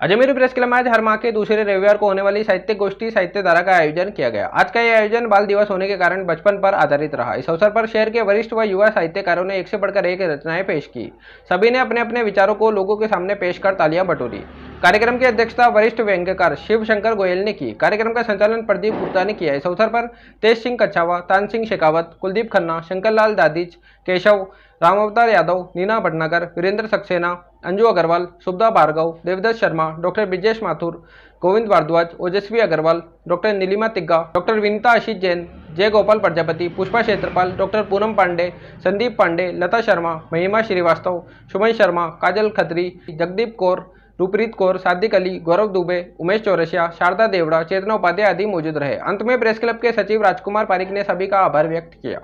Ajmer press club में आज हर माह के दूसरे रविवार को होने वाली साहित्य गोष्ठी साहित्य धारा का आयोजन किया गया। आज का यह आयोजन बाल दिवस होने के कारण बचपन पर आधारित रहा। इस अवसर पर शहर के वरिष्ठ व युवा साहित्यकारों ने एक से बढ़कर एक रचनाएं पेश की। सभी ने अपने अपने विचारों को लोगों के सामने पेश कर तालियां बटोरी। कार्यक्रम की अध्यक्षता वरिष्ठ व्यंग्यकार शिव शंकर गोयल ने की। कार्यक्रम का संचालन प्रदीप गुप्ता ने किया। इस अवसर पर तेज सिंह कच्छावा, तान सिंह शेखावत, कुलदीप खन्ना, शंकरलाल दादिच, केशव, रामावतार यादव, नीना भटनागर, वीरेंद्र सक्सेना, अंजू अग्रवाल, सुब्धा भार्गव, देवदत्त शर्मा, डॉक्टर ब्रिजेश माथुर, गोविंद भारद्वाज, ओजस्वी अग्रवाल, डॉक्टर नीलिमा तिग्गा, डॉक्टर विनीता आशीष जैन, जय गोपाल प्रजापति, पुष्पा क्षेत्रपाल, डॉक्टर पूनम पांडे, संदीप पांडे, लता शर्मा, महिमा श्रीवास्तव, सुमन शर्मा, काजल खत्री, जगदीप कौर, रूपरीत कौर, सादिक अली, गौरव दुबे, उमेश चौरसिया, शारदा देवड़ा, चेतना उपाध्याय आदि मौजूद रहे। अंत में प्रेस क्लब के सचिव राजकुमार पारिक ने सभी का आभार व्यक्त किया।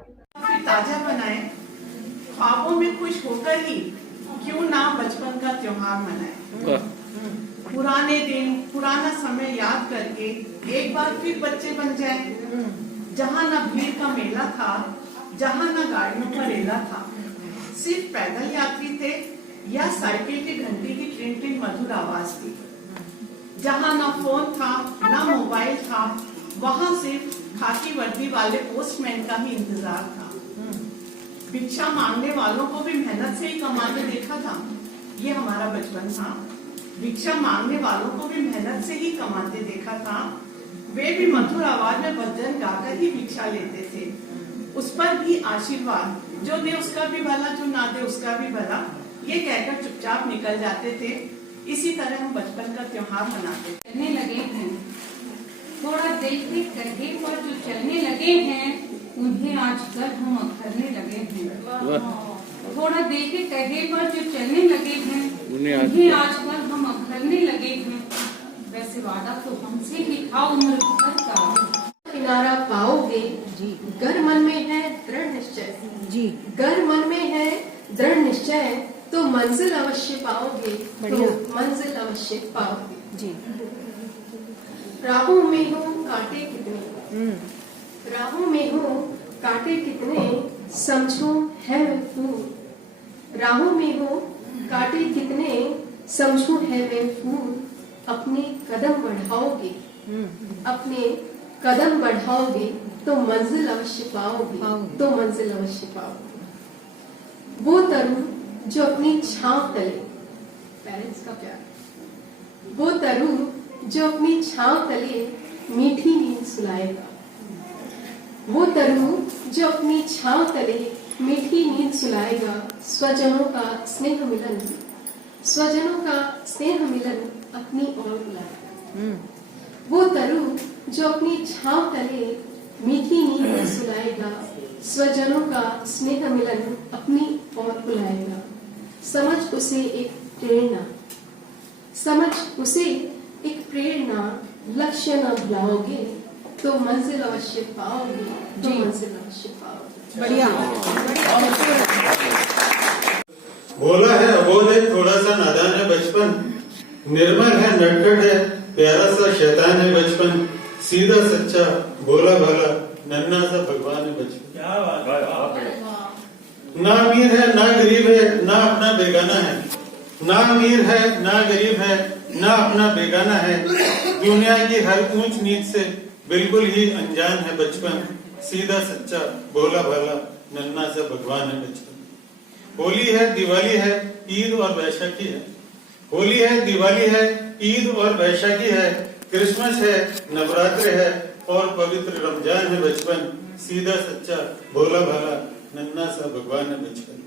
ताजा बनाए, ख्वाबों में खुश होकर ही क्यों ना बचपन का त्योहार मनाए। पुराने दिन, पुराना समय याद करके एक बार फिर बच्चे बन जाए। जहाँ न भीड़ का मेला था, जहाँ न गाड़ियों का रेला था, सिर्फ पैदल यात्री थे या साइकिल की घंटी की टिन टिन मधुर आवाज थी। जहाँ न फोन था, न मोबाइल था, वहाँ सिर्फ खाकी वर्दी वाले पोस्टमैन का ही इंतजार था। भिक्षा मांगने वालों को भी मेहनत से ही कमाते देखा था। ये हमारा बचपन था। भिक्षा मांगने वालों को भी मेहनत से ही कमाते देखा था। वे भी मधुर आवाज में भजन गाकर ही भिक्षा लेते थे। उस पर भी आशीर्वाद, जो दे उसका भी भला, जो ना दे उसका भी भला, ये कहकर चुपचाप निकल जाते थे। इसी तरह हम बचपन का त्योहार मनाते थे। चलने लगे हैं, थोड़ा देखते करके पर जो चलने लगे हैं उन्हें आजकल हम अखरने लगे हैं। थोड़ा देखे कहे पर जो चलने लगे हैं उन्हें आजकल हम अखरने लगे हैं। वैसे वादा तो हमसे ही था उम्र भर का। किनारा पाओगे जी, गर मन में है दृढ़ निश्चय जी, गर मन में है दृढ़ निश्चय तो मंजिल अवश्य पाओगे, तो मंजिल अवश्य पाओगे जी। राहों में हो कांटे कितने, राहों में हो कांटे कितने, समझो है वे फूल। राहों में हो कांटे कितने, समझो है वे फूल। अपने कदम बढ़ाओगे, अपने कदम बढ़ाओगे तो मंजिल अवश्य पाओगे, तो मंजिल अवश्य पाओगे। वो तरु जो अपनी छांव तले, पेरेंट्स का प्यार, वो तरु जो अपनी छांव तले मीठी नींद सुलाएगा। वो तरु जो अपनी छांव तले मीठी नींद सुलाएगा। स्वजनों का स्नेह मिलन, स्वजनों का स्नेह मिलन अपनी ओर बुलाएगा। वो तरु जो अपनी छांव तले मीठी नींद सुलाएगा। स्वजनों का स्नेह मिलन अपनी ओर बुलाएगा। समझ उसे एक प्रेरणा, समझ उसे एक प्रेरणा, लक्ष्य न भुलाओगे तो मंजिल अवश्य पाओगे, तो मंजिल अवश्य पाओगे। बढ़िया। भोला है, अबोध है, थोड़ा सा नादान है बचपन। निर्मल है, नटखट है, प्यारा सा शैतान है बचपन। सीधा सच्चा भोला भाला नन्हा सा भगवान है बचपन। क्या बात है। ना अमीर है ना गरीब है, ना अपना बेगाना है। ना अमीर है ना गरीब है, ना अपना बेगाना है। दुनिया की हर ऊंच नीच से बिल्कुल ही अनजान है बचपन। सीधा सच्चा भोला भाला नन्हा सा भगवान है बचपन। होली है, दिवाली है, ईद और वैशाखी है। होली है, दिवाली है, ईद और वैशाखी है। क्रिसमस है, नवरात्र है और पवित्र रमजान है बचपन। सीधा सच्चा भोला भाला नन्हा सा भगवान है बचपन।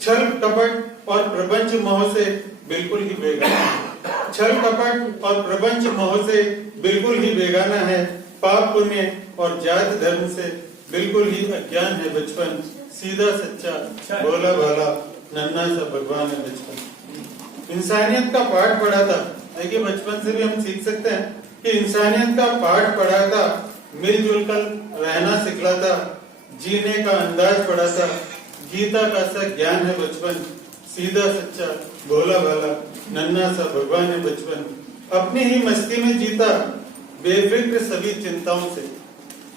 छल कपट और प्रपंच मोह से बिल्कुल ही बेगाना है। छल कपट और प्रपंच मोह से बिल्कुल ही बेगाना है। पाप पुण्य और जात धर्म से बिल्कुल ही अज्ञान है बचपन। सीधा सच्चा भोला भाला नन्हा सा भगवान है बचपन। इंसानियत का पाठ पढ़ा था। देखिए बचपन से भी हम सीख सकते हैं कि इंसानियत का पाठ पढ़ा था। मिलजुल कर रहना सिखलाता, जीने का अंदाज पढ़ा था। गीता का सा ज्ञान है बचपन। सीधा सच्चा भोला भाला नन्हा सा भगवान है बचपन। अपनी ही मस्ती में जीता बेफिक्र सभी चिंताओं से,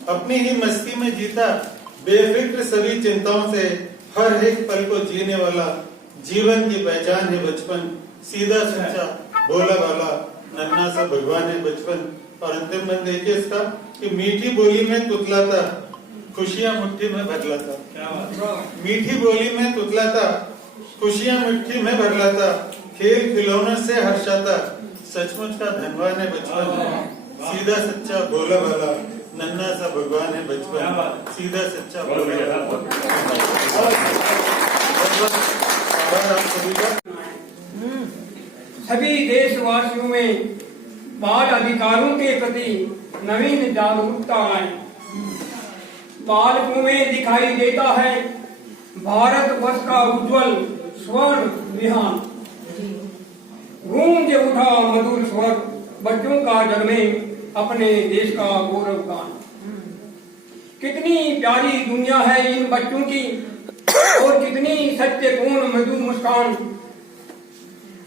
अपनी ही मस्ती में जीता बेफिक्र सभी चिंताओं से। हर एक पल को जीने वाला जीवन की पहचान है बचपन। सीधा सच्चा भोला भाला नन्हा सा भगवान है बचपन। और अंतिम बंद देखिए इसका कि मीठी बोली में तुतलाता, खुशियां मुट्ठी में भर लाता। मीठी बोली में तुतलाता, खुशियां मुट्ठी में भर लाता, खेल खिलौनों से हर्षाता, सचमुच का धनवान है बचपन। सीधा सच्चा भोला भाला नन्हा सा भगवान है बचपन, सीधा सच्चा भोला भाला। सभी देशवासियों में बाल अधिकारों के प्रति नवीन जागरूकता आए। बालकों में दिखाई देता है भारतवर्ष का उज्जवल स्वर्ण विहान। गूंज उठा मधुर स्वर, बच्चों का जन्मे अपने देश का गौरव गान। कितनी प्यारी दुनिया है इन बच्चों की, और कितनी सत्यपूर्ण मधुर मुस्कान।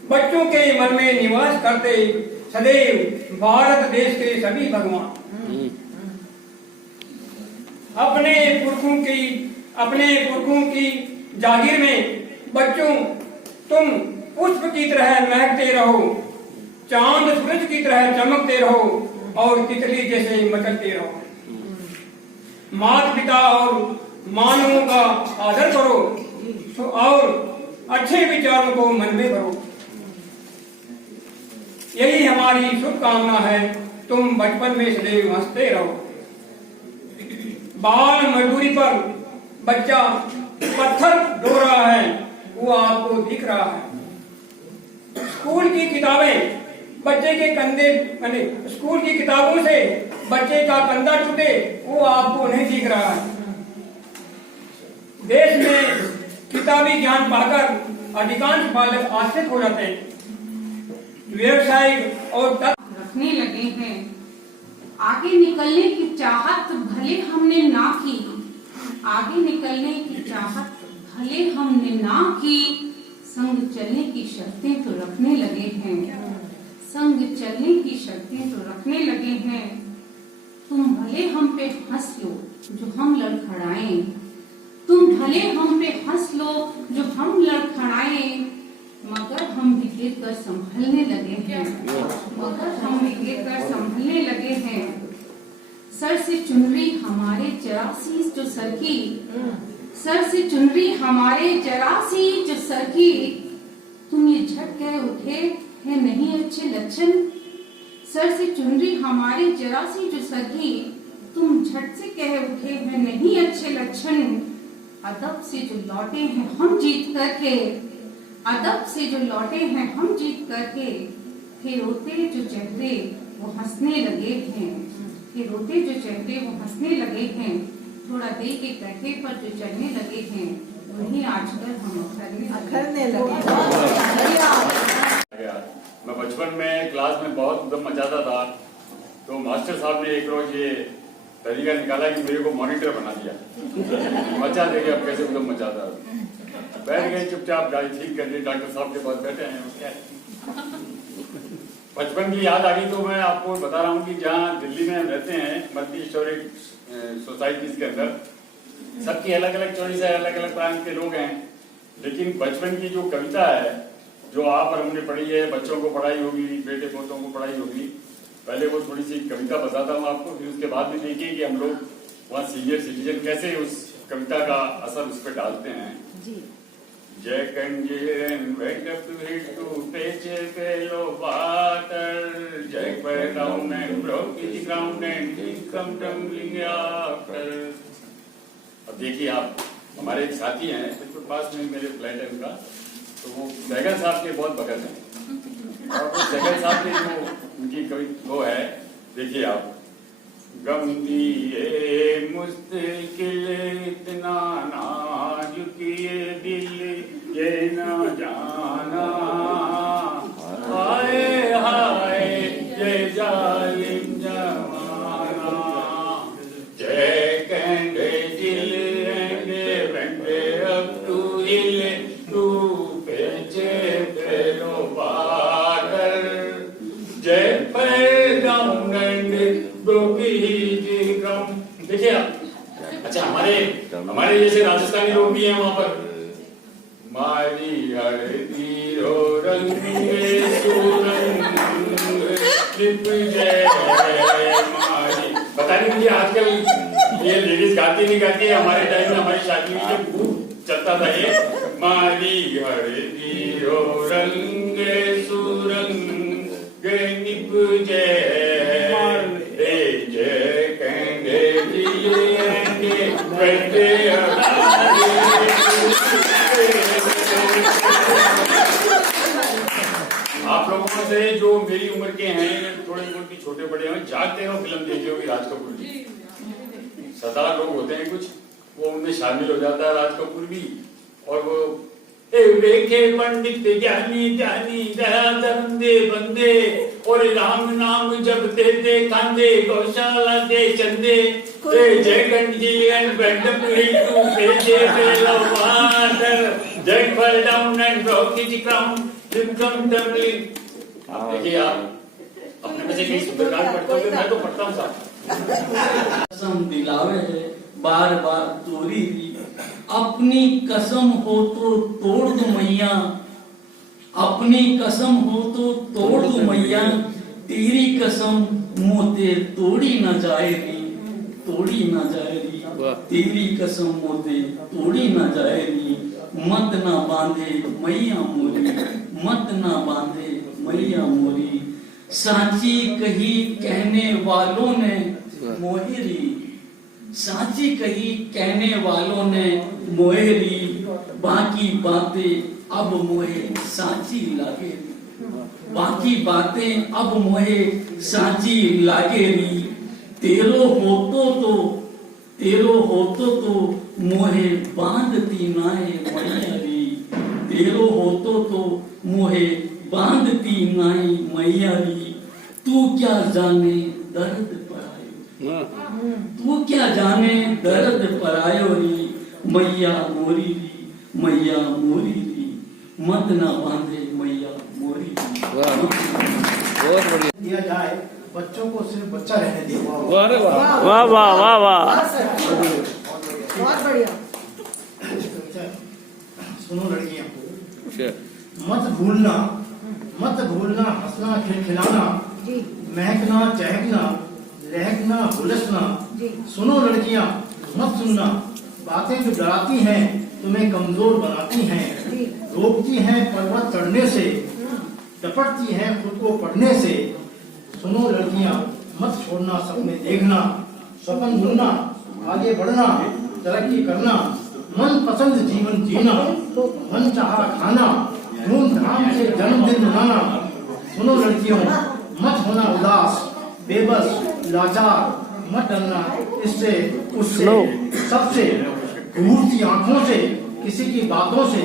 बच्चों के मन में निवास करते सदैव भारत देश के सभी भगवान। अपने पुरखों की जागीर में बच्चों तुम पुष्प की तरह महकते रहो, चांद सूरज की तरह चमकते रहो, और तितली जैसे मचलते रहो। माता पिता और मानवों का आदर करो और अच्छे विचारों को मन में करो। यही हमारी शुभकामना है, तुम बचपन में सदैव हंसते रहो। बाल मजदूरी पर बच्चा पत्थर ढो रहा है, वो आपको दिख रहा है। स्कूल की किताबें बच्चे के कंधे स्कूल की किताबों से बच्चे का कंधा टूटे, वो आपको नहीं दिख रहा है। देश में किताबी ज्ञान पाकर अधिकांश बालक आश्रित हो जाते हैं, व्यवसायिक और रखने लगे हैं। आगे निकलने की चाहत भले हमने ना की, आगे निकलने की चाहत भले हमने ना की, संग चलने की शर्तें तो रखने लगे हैं, संग चलने की शर्तें तो रखने लगे हैं। तुम भले हम पे हंस लो जो हम लड़खड़ाएं, तुम भले हम पे हंस लो जो हम लड़खड़ाएं, मगर हम भी गिर कर संभलने लगे हैं, मगर हम भी गिर कर संभलने लगे हैं। सर से चुनरी हमारे जरासी जो सरकी, सर से चुनरी हमारे जरासी जो सरकी, तुम ये झट कह उठे है नहीं अच्छे लक्षण। सर से चुनरी हमारे जरासी जो सरकी, तुम झट से कह उठे है नहीं अच्छे लक्षण। अदब से जो लौटे हैं हम जीत करके, अदब से जो लौटे हैं हम जीत करके, फिर रोते जो चेहरे वो हंसने लगे हैं, फिर रोते जो चेहरे वो हंसने लगे हैं। थोड़ा देर के कहते पर जो चलने लगे हैं, वही आजकल हम अखरने लगे। मैं बचपन में क्लास में बहुत उद्यम मचाता था, तो मास्टर साहब ने एक रोज ये तरीका निकाला कि मेरे को मॉनिटर बना दिया। मचा देंगे अब कैसे उद्यम मचाता। बैठ गए चुपचाप, गाड़ी ठीक कर ली, डॉक्टर साहब के पास बैठे हैं। क्या बचपन की याद आ गई, तो मैं आपको बता रहा हूँ कि जहाँ दिल्ली में हम रहते हैं, मल्टी हिस्टोरिक सोसाइटीज के अंदर सबकी अलग अलग चॉइस है, अलग अलग प्रांत के लोग हैं। लेकिन बचपन की जो कविता है जो आप और हमने पढ़ी है, बच्चों को पढ़ाई होगी, बेटे पोतों को पढ़ाई होगी, पहले वो थोड़ी सी कविता बताता हूँ आपको, फिर उसके बाद भी देखिए कि हम लोग वहाँ सीनियर सिटीजन कैसे उस कविता का असर उस पर डालते हैं। Jack and Jill went up the hill to fetch a fellow water. Jack fell down and broke his ground and he come tumbling after. अब देखिए आप, हमारे एक साथी हैं बिल्कुल पास में, मेरे फ्लैट है उनका, तो वो सहगल साहब के बहुत भगत हैं। और वो सहगल साहब की जो उनकी कवि वो है, देखिए आप। गम दिए मुश्किल इतना नाजुक ये दिल ये ना जाना, हाय हाय ये जालिम जमाना। Jack and Jill and went up to hill to fetch a fellow water. Jack fell down and broke his ground. देखिए आप, अच्छा हमारे जैसे राजस्थानी लोग भी हैं वहां पर। मारी हरदी रो रंग में सुरंग निपजे मारी। पता नहीं मुझे आजकल ये लेडीज गाती नहीं गाती है, हमारे टाइम में हमारी शादी में खूब चलता था ये। मारी घर की हो रंग सुरंग निपजे जय कहेंगे जिएंगे बैठे आप लोगों में से जो मेरी उम्र के हैं, थोड़े उम्र की छोटे बड़े हैं, जागते हो फिल्म देखी होगी राज कपूर की। सदा लोग होते हैं कुछ, वो उनमें शामिल हो जाता है राज कपूर भी। और वो देखे पंडित ज्ञानी ज्ञानी दया धर्म दे बंदे, और राम नाम जपते थे खांदे गौशाला दे चंदे। जय गंजीवन बेंडपुरी टू भेजे बेलो वाटर, जय फल down and broke his crown. देखिए आप अपने में से कहीं सुंदरकांड पढ़ते हो, मैं तो पढ़ता हूँ साहब। कसम दिलावे है बार बार तोरी दी, अपनी कसम हो तो तोड़ दो मैया, अपनी कसम हो तो तोड़ दो मैया, तेरी कसम मोते तोड़ी न जाएगी, तोड़ी न जाएगी, तेरी कसम मोते तोड़ी न जाएगी। मत ना बांधे मैया मोरी, मत ना बांधे मैया मोरी, सांची कही कहने वालों ने मोहरी, सांची कही कहने वालों ने मोहरी, बाकी बातें अब मोहे सांची लागे, बाकी बातें अब मोहे सांची लागेरी। तेरो होतो तो मोहे बांधती नाए मैया री, तेरो होतो तो मोहे बांधती नाई मैया री। तू क्या जाने दर्द परायो, तू क्या जाने दर्द परायो री, मैया मोरी री, मैया मोरी री, मत ना बांधे मैया मोरी री। बहुत बढ़िया दिया जाए, बच्चों को सिर्फ बच्चा रहने दिया। वाह वाह वाह वाह, बहुत बढ़िया। सुनो लड़कियां, मत भूलना हंसना खिलखिलाना, महकना चहकना लहकना हुलसना। सुनो लड़कियां, मत सुनना बातें जो डराती हैं, तुम्हें कमजोर बनाती हैं, रोकती हैं पर्वत चढ़ने से, टपटती हैं खुद को पढ़ने से। सुनो लड़कियां, मत छोड़ना सपने देखना, सपन बुनना, आगे बढ़ना, तरक्की करना, मन पसंद जीवन जीना, मन चाहा खाना, धूमधाम से जन्मदिन मनाना। सुनो लड़कियों, मत होना उदास बेबस लाचार, मत डरना इससे उससे सबसे, घूरती आंखों से, किसी की बातों से,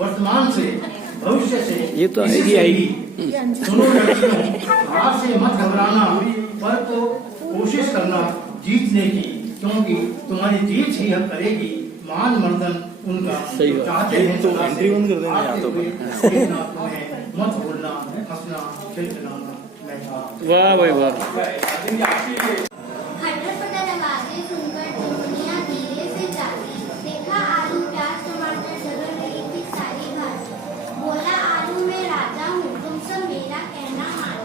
वर्तमान से, भविष्य से, ये तो आएगी। सुनो लड़कियों, हार से मत घबराना, पर तो कोशिश करना जीतने की, क्योंकि तुम्हारी जीत ही हम करेगी मान मर्दन उनका। सही बात। चाहते हैं तो एंट्री बंद कर देना या तो मत भूलना हंसना खिलखिलाना। वाह भाई वाह। खटर-पटर आवाजें सुनकर चिमनियां धीरे से जागी, देखा आलू प्याज टमाटर जगह रही थी सारी भाजी, बोला आलू मैं राजा हूँ तुम सब मेरा कहना मानो,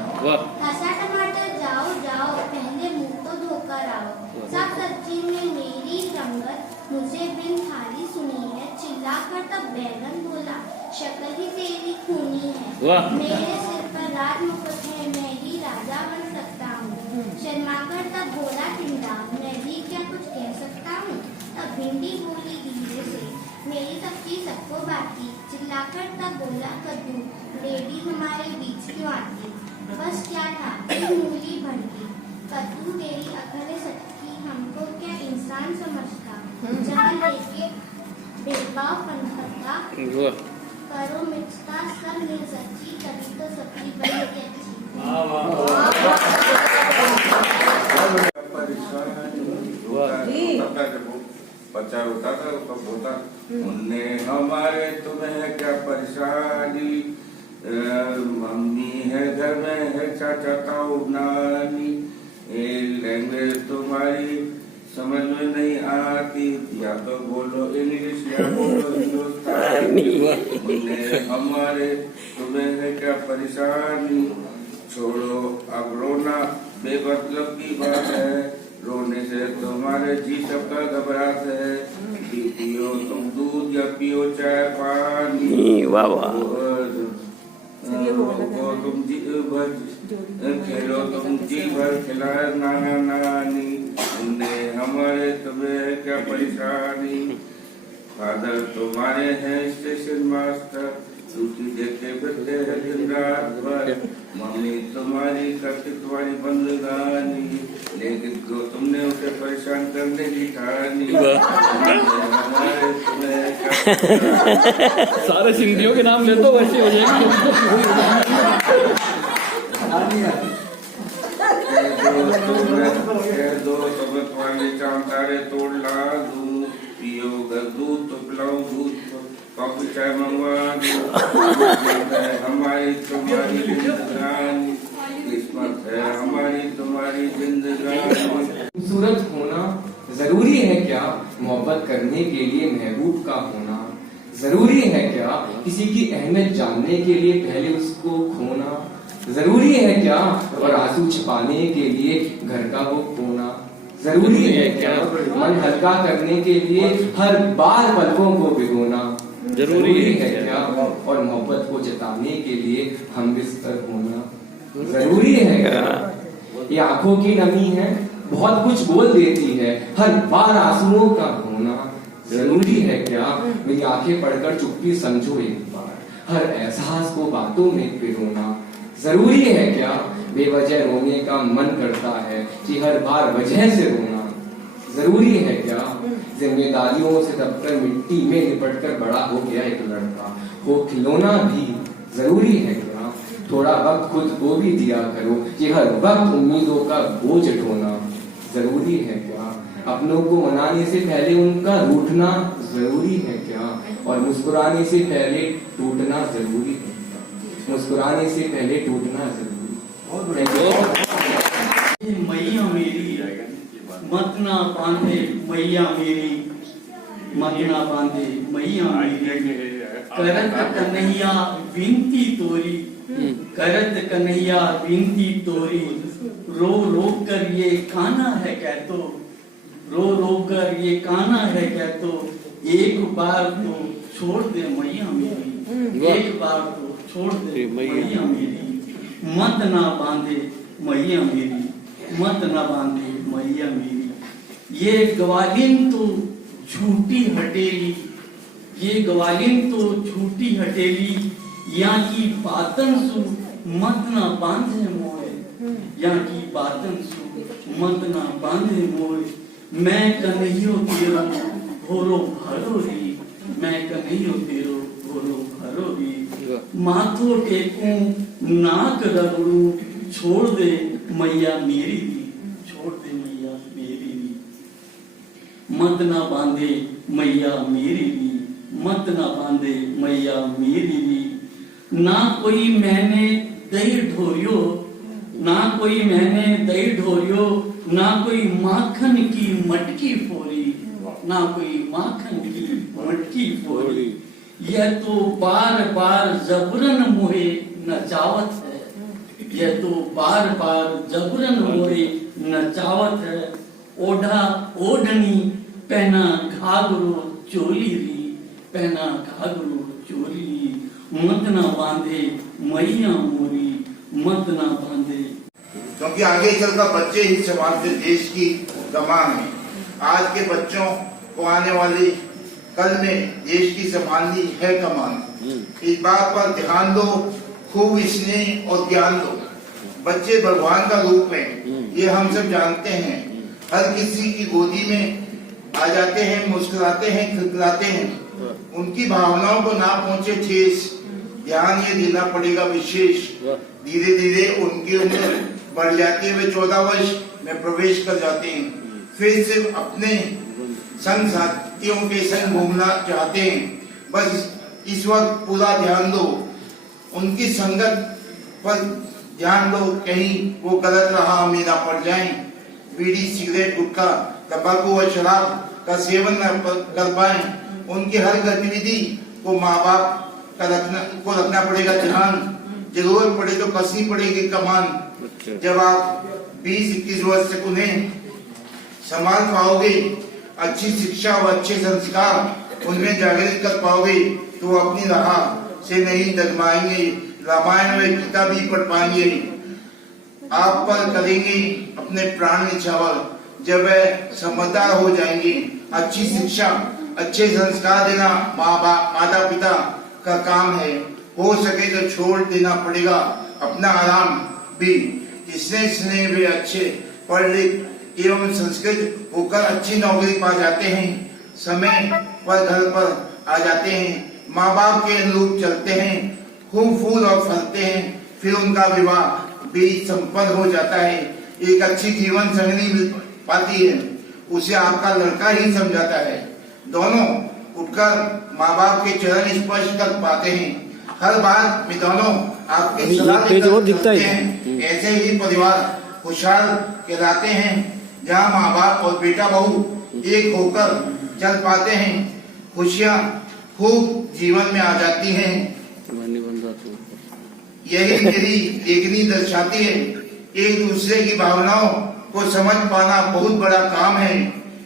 हंसा टमाटर जाओ जाओ पहले मुंह तो धोकर आओ, सब सब्जी में मेरी रंगत मुझे बिन थाली सुनी है, चिल्लाकर तब बैगन बोला शक्ल ही तेरी खूनी है, मेरे सिर पर राज मुकुट है मैं ही राजा बन सकता हूँ, शर्माकर तब बोला टिंडा मैं भी क्या कुछ कह सकता हूँ, तब भिंडी बोली धीरे से मेरी सब्जी सबको बाकी, चिल्लाकर तब बोला कद्दू लेडीज हमारे बीच क्यों आती, बस क्या था मूली भड़की, कद्दू तेरी अकल सटकी हमको क्या इंसान समझता, जहाँ लेके भेदभाव पनपता, करो मिटता सब मिल सच्ची, तभी तो सब्जी बनेगी अच्छी। प्रचार होता था तब होता, उनने हमारे तुम्हें क्या परेशानी, मम्मी है घर में है चाचा ताऊ नानी, लैंग्वेज तुम्हारी समझ में नहीं आती, या तो बोलो इंग्लिश या बोलो हिंदुस्तानी, उनने हमारे तुम्हें है क्या परेशानी, छोड़ो अब रोना, बेमतलब की बात है, रोने से तुम्हारे जी सबका घबरात है। पियो तुम दूध या पियो चाय पानी, वाह वाह। तुम जी भर खेलो, तुम जी भर खिलाए नाना नानी, उन्हें हमारे तुम्हें क्या परेशानी। फादर तुम्हारे हैं स्टेशन मास्टर, ड्यूटी देते फिरते हैं दिन रात भर। मम्मी तुम्हारी करती तुम्हारी बंदगानी, लेकिन क्यों तुमने उसे परेशान करने की ठानी। हमारे तुम्हें क्या सारे सिंधियों के नाम ले दो, वैसे हो जाएंगे। दो सबक वाले चांद तारे तोड़ ला दूं, पियो दूध तो पिलाऊं, दूध कॉफी चाय मंगवा दूं। हमारी तुम्हारी जिंदगानी, किस्मत है हमारी तुम्हारी जिंदगानी। खूबसूरत होना जरूरी है क्या? मोहब्बत करने के लिए महबूब का होना जरूरी है क्या? किसी की अहमियत जानने के लिए पहले उसको खोना जरूरी है क्या? और आंसू छिपाने के लिए घर का वो खोना जरूरी है क्या? मन हल्का करने के लिए हर बार पलकों को भिगोना जरूरी है क्या? और मोहब्बत को जताने के लिए हम बिस्तर होना जरूरी है क्या? ये आंखों की नमी है, बहुत कुछ बोल देती है, हर बार आंसुओं का होना जरूरी है क्या? मेरी आंखें पढ़कर चुप्पी समझो एक बार, हर एहसास को बातों में पिरोना जरूरी है क्या? बेवजह रोने का मन करता है कि हर बार वजह से रोना जरूरी है क्या? जिम्मेदारियों से दबकर मिट्टी में लिपटकर बड़ा हो गया एक लड़का, हो खिलौना भी जरूरी है क्या? थोड़ा वक्त खुद को भी दिया करो कि हर वक्त उम्मीदों का बोझ ढोना जरूरी है क्या? अपनों को मनाने से पहले उनका रूठना जरूरी है क्या? और मुस्कुराने से पहले टूटना जरूरी है क्या? मुस्कुराने से पहले टूटना जरूरी। मैया मेरी मत ना बांधे, मैया मेरी मत ना बांधे, मैया मेरी करत कन्हैया विनती तोरी, करत कन्हैया विनती तोरी। रो रो कर ये काना है कह तो, रो रो कर ये काना है कह तो, एक बार तो छोड़ दे मैया मेरी, एक बार तो छोड़ दे मैया मेरी। मत ना बांधे मैया मेरी, मत ना बांधे मैया मेरी। ये ग्वालिन तो झूठी हटेली, ये ग्वालिन तो झूठी हटेली, यहाँ की बातन सु मत ना बांधे मोए, यहाँ की बातन सु मत ना बांधे मोए। मैं कन्हैयो तेरो भोरो भरो री, मैं कन्हैयो तेरो भोरो भरो री। माथो टेकूं नाक रगड़ू, छोड़ दे मैया मेरी दी, छोड़ दे मैया मेरी दी। मत ना बांधे मैया मेरी दी, मत ना बांधे मैया मेरी दी। ना कोई मैंने दही ढोरियो, ना कोई मैंने दही ढोरियो, ना कोई माखन की मटकी फोरी, ना कोई माखन की मटकी फोरी। यह तो बार बार जबरन मुहे नचावत है, यह तो बार बार जबरन मुहे नचावत है। ओढ़ा ओढ़नी पहना घाघरो चोली री, पहना घाघरो चोली। मत ना बांधे मैया मोरी, मत ना बांधे। क्योंकि आगे चलकर बच्चे ही संभालते देश की कमान है। आज के बच्चों को आने वाली कल में देश की संभालनी है कमान। इस बात पर ध्यान दो, खूब स्नेह और ज्ञान दो। बच्चे भगवान का रूप है, ये हम सब जानते हैं। हर किसी की गोदी में आ जाते हैं, मुस्कुराते हैं, खिलखिलाते हैं। उनकी भावनाओं को ना पहुंचे ठेस, ध्यान ये देना पड़ेगा विशेष। धीरे धीरे उनकी उम्र बढ़ जाती है, वे 14 वर्ष में प्रवेश कर जाते हैं। फिर से अपने संग साथियों के संग घूमना चाहते हैं। बस इस वक्त पूरा ध्यान दो, उनकी संगत पर ध्यान दो, कहीं वो गलत राह में ना पड़ जाएं। बीड़ी, सिगरेट, गुटखा, तंबाकू व शराब का सेवन न कर पाए। उनकी हर गतिविधि को माँ बाप का रखना पड़ेगा ध्यान। जरूरत पड़े तो कसनी पड़ेगी कमान। जब आप 20-21 वर्ष तक उन्हें संभाल पाओगे, अच्छी शिक्षा व अच्छे संस्कार उनमें जागृत कर पाओगे, तो वो अपनी राह से नहीं डगमाएंगे, रामायण व गीता भी पढ़ पाएंगे, आप पर करेंगे अपने प्राण निछावर। जब वह समझदार हो जाएंगे, अच्छी शिक्षा अच्छे संस्कार देना माता पिता का काम है। हो सके तो छोड़ देना पड़ेगा अपना आराम भी। जिसने स्नेह वे अच्छे पढ़ लिख एवं संस्कृत होकर अच्छी नौकरी पा जाते हैं, समय पर घर पर आ जाते हैं, माँ बाप के अनुरूप चलते हैं, खूब फूल और फलते हैं, फिर उनका विवाह भी संपन्न हो जाता है, एक अच्छी जीवन संगनी मिल पाती है, उसे आपका लड़का ही समझाता है। दोनों उठकर माँ बाप के चरण स्पर्श कर पाते हैं, हर बात में दोनों आपके सलाह लेकर हैं। ऐसे ही परिवार खुशहाल कहलाते हैं, जहाँ माँ बाप और बेटा बहू एक होकर चल पाते हैं, खुशियाँ खूब जीवन में आ जाती हैं। यही मेरी लेखनी दर्शाती है। एक दूसरे की भावनाओं को समझ पाना बहुत बड़ा काम है,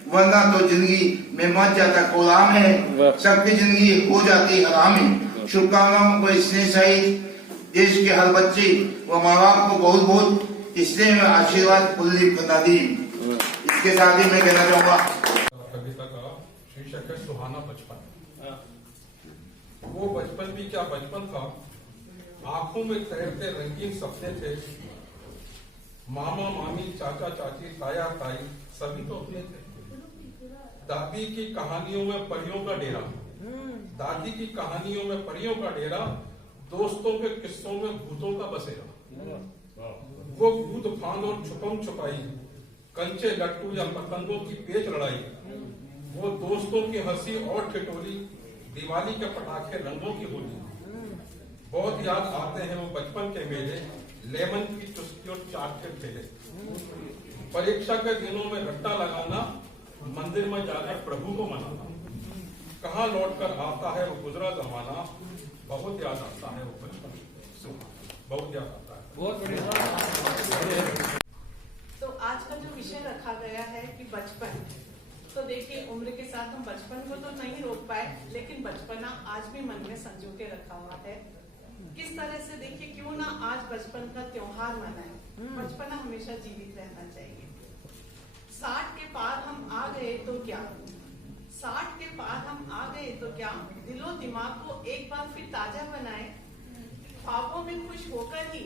वरना तो जिंदगी में मच जाता कोलाम है, सबकी जिंदगी हो जाती हराम है। शुभकामनाओं को स्नेह सहित देश के हर बच्चे व माँ बाप को बहुत बहुत स्नेह में आशीर्वाद फुल्ली दी। इसके साथ ही मैं कहना चाहूँगा, कविता का शीर्षक है सुहाना बचपन। वो बचपन भी क्या बचपन था, आंखों में तैरते रंगीन सपने थे, मामा मामी चाचा चाची ताया ताई सभी तो अपने थे। दादी की कहानियों में परियों का डेरा, दादी की कहानियों में परियों का डेरा, दोस्तों के किस्सों में भूतों का बसेरा। वो कूद फांद और छुपम छुपाई, कंचे लट्टू या पतंगों की पेच लड़ाई, वो दोस्तों की हंसी और ठिठोली, दिवाली के पटाखे रंगों की होली। बहुत याद आते हैं वो बचपन के मेले, लेमन की चुस्की और चाट के ठेले। परीक्षा के दिनों में रट्टा लगाना, मंदिर में जाकर प्रभु को मनाना। कहाँ लौटकर आता है वो गुजरा जमाना, बहुत याद आता है वो बचपन, बहुत याद आता है। बहुत बढ़िया। तो आज का जो विषय रखा गया है कि बचपन, तो देखिए उम्र के साथ हम बचपन को तो नहीं रोक पाए, लेकिन बचपना आज भी मन में संजो के रखा हुआ है। किस तरह से देखिए, क्यों ना आज बचपन का त्योहार मनाएं। बचपना हमेशा जीवित रहना चाहिए। 60 के पार हम आ गए तो क्या, 60 के पार हम आ गए तो क्या, दिलो दिमाग को एक बार फिर ताजा बनाए, ख्वाबों में खुश होकर ही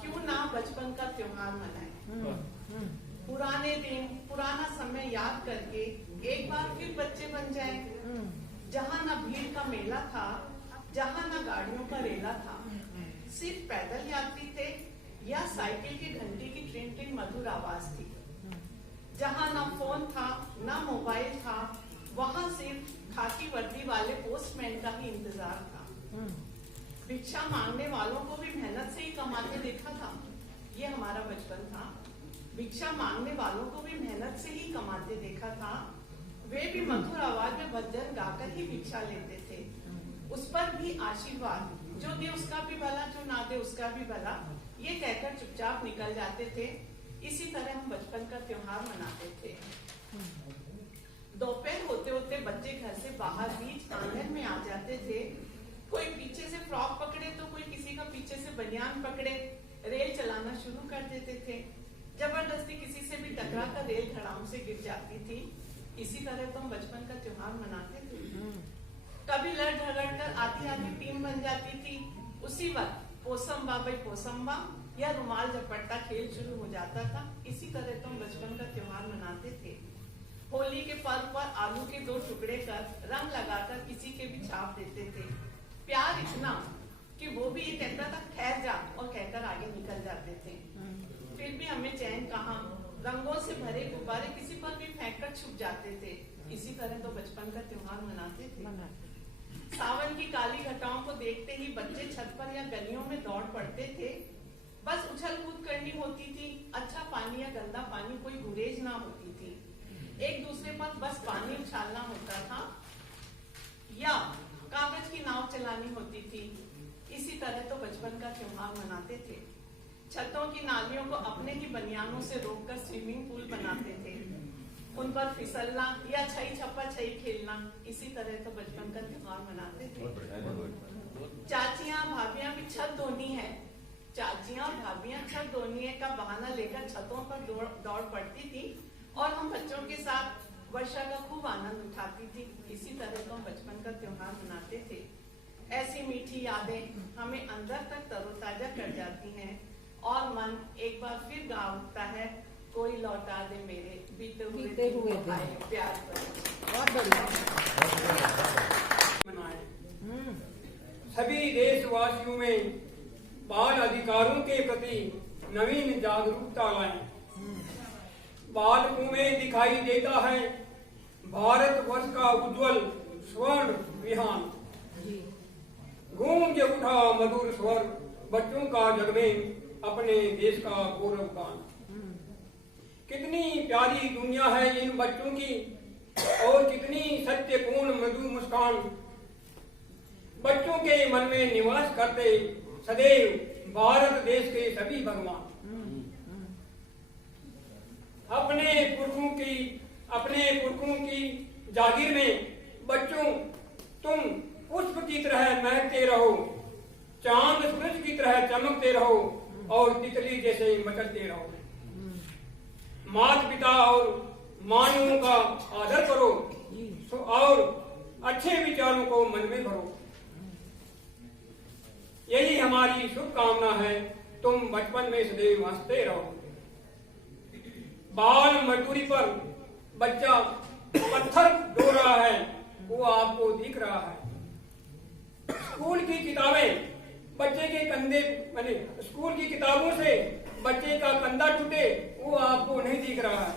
क्यों ना बचपन का त्योहार मनाए। पुराने दिन पुराना समय याद करके एक बार फिर बच्चे बन जाएं, जहाँ ना भीड़ का मेला था, जहाँ ना गाड़ियों का रेला था, सिर्फ पैदल यात्री थे या साइकिल की घंटी की ट्रिन ट्रिन मधुर आवाज थी। जहाँ ना फोन था ना मोबाइल था, वहाँ सिर्फ खाकी वर्दी वाले पोस्टमैन का ही इंतजार था। भिक्षा मांगने वालों को भी मेहनत से ही कमाते देखा था, ये हमारा बचपन था। भिक्षा मांगने वालों को भी मेहनत से ही कमाते देखा था, वे भी मधुर आवाज में भजन गाकर ही भिक्षा लेते थे। उस पर भी आशीर्वाद, जो दे उसका भी भला, जो ना दे उसका भी भला, ये कहकर चुपचाप निकल जाते थे। इसी तरह हम बचपन का त्योहार मनाते थे। दोपहर होते होते बच्चे घर से बाहर बीच आंगन में आ जाते थे। कोई पीछे से फ्रॉक पकड़े तो कोई किसी का पीछे से बनियान पकड़े रेल चलाना शुरू कर देते थे। जबरदस्ती किसी से भी टकरा कर रेल धड़ाम से गिर जाती थी। इसी तरह तो हम बचपन का त्योहार मनाते थे। कभी लड़ झगड़ कर आधी आधी टीम बन जाती थी। उसी वक्त पोसम्बा भाई पोसम्बा या रुमाल झपट्टा खेल शुरू हो जाता था। इसी तरह तो हम बचपन का त्योहार मनाते थे। होली के पर्व पर आलू के 2 टुकड़े कर रंग लगाकर किसी के भी छाप देते थे। प्यार इतना कि वो भी ये कहता था ठहर जा, और कहकर आगे निकल जाते थे। फिर भी हमें चैन कहाँ, रंगों से भरे गुब्बारे किसी पर भी फेंककर छुप जाते थे। इसी तरह तो बचपन का त्योहार मनाते थे। सावन की काली घटाओं को देखते ही बच्चे छत पर या गलियों में दौड़ पड़ते थे। बस उछल कूद करनी होती थी। अच्छा पानी या गंदा पानी कोई गुरेज ना होती थी। एक दूसरे पर बस पानी उछालना होता था या कागज की नाव चलानी होती थी। इसी तरह तो बचपन का त्योहार छतों की नालियों को अपने ही बनियानों से रोककर स्विमिंग पूल बनाते थे। उन पर फिसलना या छई छप्पा छई खेलना, इसी तरह तो बचपन का त्योहार मनाते थे। चाचियां भाभियां भी छत धोनी है, चाचियां भाभियां छत धोनी का बहाना लेकर छतों पर दौड़ पड़ती थी और हम बच्चों के साथ वर्षा का खूब आनंद उठाती थी। इसी तरह तो हम बचपन का त्योहार मनाते थे। ऐसी मीठी यादें हमें अंदर तक तरोताजा कर जाती हैं और मन एक बार फिर गा उठता है, कोई लौटा दे मेरे बीते हुए प्यार पर। बहुत बढ़िया। सभी देशवासियों में बाल अधिकारों के प्रति नवीन जागरूकता लाएं। बालकों में दिखाई देता है भारतवर्ष का उज्जवल स्वर्ण विहान। गूंज उठा मधुर स्वर बच्चों का जग में अपने देश का गौरव गान। कितनी प्यारी दुनिया है इन बच्चों की और कितनी सत्यपूर्ण मृदु मुस्कान। बच्चों के मन में निवास करते सदैव भारत देश के सभी भगवान। अपने पुरखों की जागीर में बच्चों तुम पुष्प की तरह महकते रहो, चांद सूरज की तरह चमकते रहो और तितली जैसे मचलते रहो। माता पिता और मानवों का आदर करो और अच्छे विचारों को मन में भरो। यही हमारी शुभकामना है, तुम बचपन में सदैव हंसते रहो। बाल मजदूरी पर बच्चा पत्थर ढो रहा है, वो आपको दिख रहा है। स्कूल की किताबें बच्चे के कंधे स्कूल की किताबों से बच्चे का कंधा टूटे, वो आपको नहीं दिख रहा है।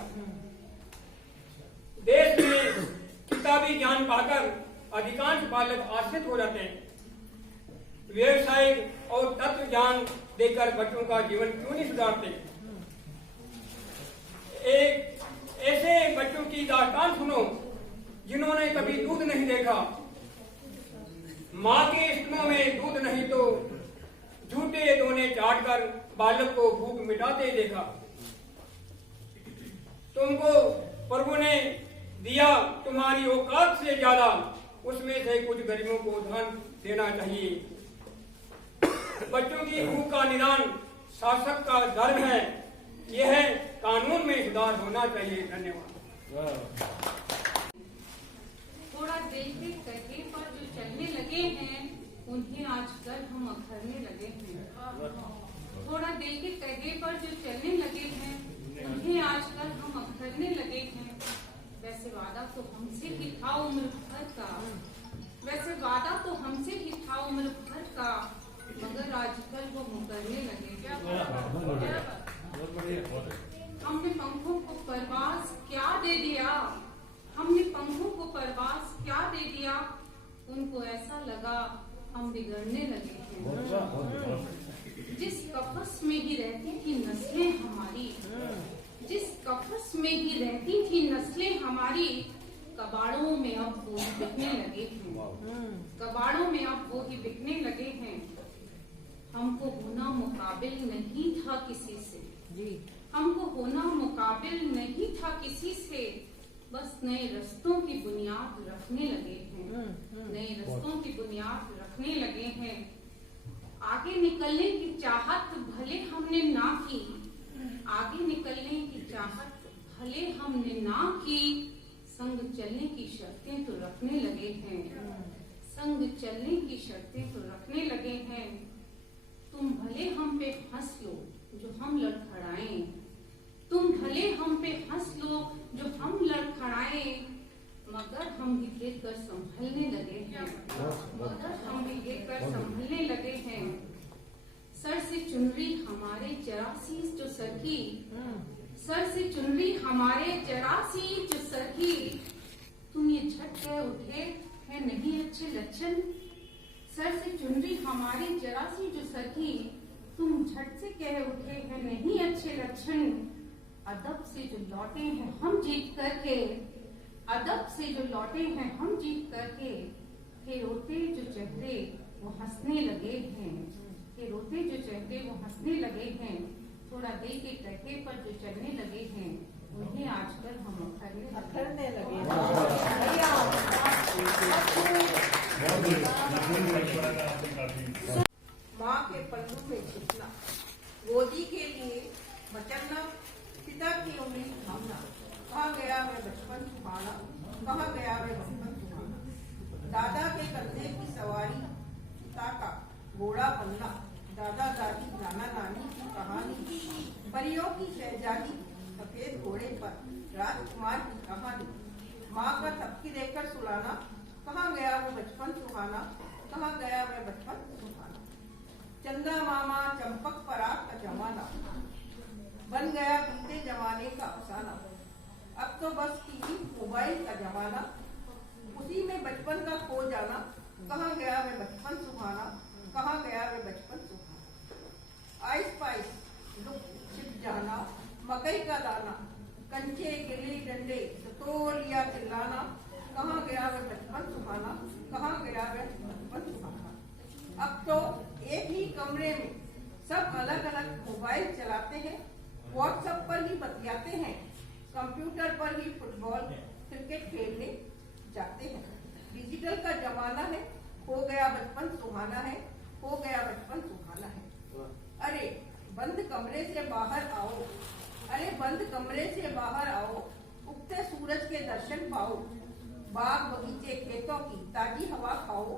देश में किताबी ज्ञान पाकर अधिकांश बालक आश्रित हो जाते हैं। व्यवसायिक और तत्व ज्ञान देकर बच्चों का जीवन क्यों नहीं सुधारते? एक ऐसे बच्चों की दास्तान सुनो जिन्होंने कभी दूध नहीं देखा। माँ के स्तनों में दूध नहीं तो झूठे दोने चाटकर बालक को भूख मिटाते देखा। तुमको प्रभु ने दिया तुम्हारी औकात से ज्यादा, उसमें से कुछ गरीबों को दान देना चाहिए। बच्चों की भूख का निदान शासक का धर्म है, यह कानून में सुधार होना चाहिए। धन्यवाद। थोड़ा देखे कहे पर जो चलने लगे हैं उन्हें आजकल हम अखरने लगे हैं। थोड़ा देखे कहे पर जो चलने लगे हैं उन्हें आजकल हम अखरने लगे हैं। वैसे वादा तो हमसे ही था उम्र भर का, वैसे वादा तो हमसे ही था उम्र भर का, मगर आजकल वो मुकरने लगे। हमने पंखों को परवास क्या दे दिया, हमने पंखों को परवास क्या दे दिया, उनको ऐसा लगा हम बिगड़ने लगे हैं। जिस कफस में ही रहती थी नस्लें हमारी, जिस कफस में ही रहती थी नस्लें हमारी, कबाड़ों में अब वो ही बिकने लगे हैं। कबाड़ों में अब वो ही बिकने लगे हैं। हमको होना मुकाबिल नहीं था किसी से, हमको होना मुकाबिल नहीं था किसी से, बस नए रस्तों की बुनियाद रखने लगे हैं। नए रस्तों की बुनियाद रखने लगे हैं। आगे निकलने की चाहत भले हमने ना की, आगे निकलने की चाहत भले हमने ना की, संग चलने की शर्तें तो रखने लगे हैं। संग चलने की शर्तें तो रखने लगे हैं। तुम भले हम पे हंस लो जो हम लड़खड़ाएं, तुम भले हम पे हंस लो जो हम लड़खड़ाएं, मगर हम भी गिर कर संभलने लगे हैं। मगर हम भी गिर कर संभलने लगे हैं। सर से चुनरी हमारे जरासी जो सरकी, सर से चुनरी हमारे जरासी जो सरकी, तुम ये झट गए उठे है नहीं अच्छे लक्षण। सर से चुनरी हमारे जरासी जो सरकी, तुम झट से कह उठे हैं नहीं अच्छे लक्षण। अदब से जो लौटे हैं हम जीत करके, अदब से जो लौटे हैं हम जीत करके, हे रोते जो चेहरे वो हंसने लगे हैं। हे रोते उठे जो चलते वो हंसने लगे हैं, थोड़ा देखे टके पर जो चलने लगे हैं, उन्हें आजकल हम अखरने लगे हैं। माँ के पल्लू में छिपना, गोदी के लिए मचलना, पिता की उंगली थामना, कहाँ गया वह बचपन सुहाना, कहाँ गया वह बचपन सुहाना। दादा के कंधे की सवारी, पिता का घोड़ा बनना, दादा दादी नाना नानी की कहानी, परियों की शहजादी, सफेद घोड़े पर राजकुमार की कहानी। माँ का थपकी देकर सुलाना, कहाँ गया वो बचपन सुहाना, कहाँ गया वह बचपन सुहाना। चंदा मामा चंपक पराग का जमाना, बन गया बीते जमाने का अफसाना। अब तो बस टीवी मोबाइल का जमाना, उसी में बचपन का खो जाना, कहाँ गया वह बचपन सुहाना, कहाँ गया वह बचपन सुहाना। आइस पाइस लुक छिप जाना, मकई का दाना, कंचे गिल्ली डंडे सतोलिया चिल्लाना, कहाँ गया वह बचपन सुहाना, कहाँ गया वह बचपन सुहाना। अब तो एक ही कमरे में सब अलग अलग मोबाइल चलाते हैं, व्हाट्सएप पर ही बतियाते हैं, कंप्यूटर पर ही फुटबॉल क्रिकेट खेलने जाते हैं। डिजिटल का जमाना है, हो गया बचपन सुहाना है, हो गया बचपन सुहाना है। अरे बंद कमरे से बाहर आओ, अरे बंद कमरे से बाहर आओ, उगते सूरज के दर्शन पाओ, बाग बगीचे खेतों की ताजी हवा खाओ,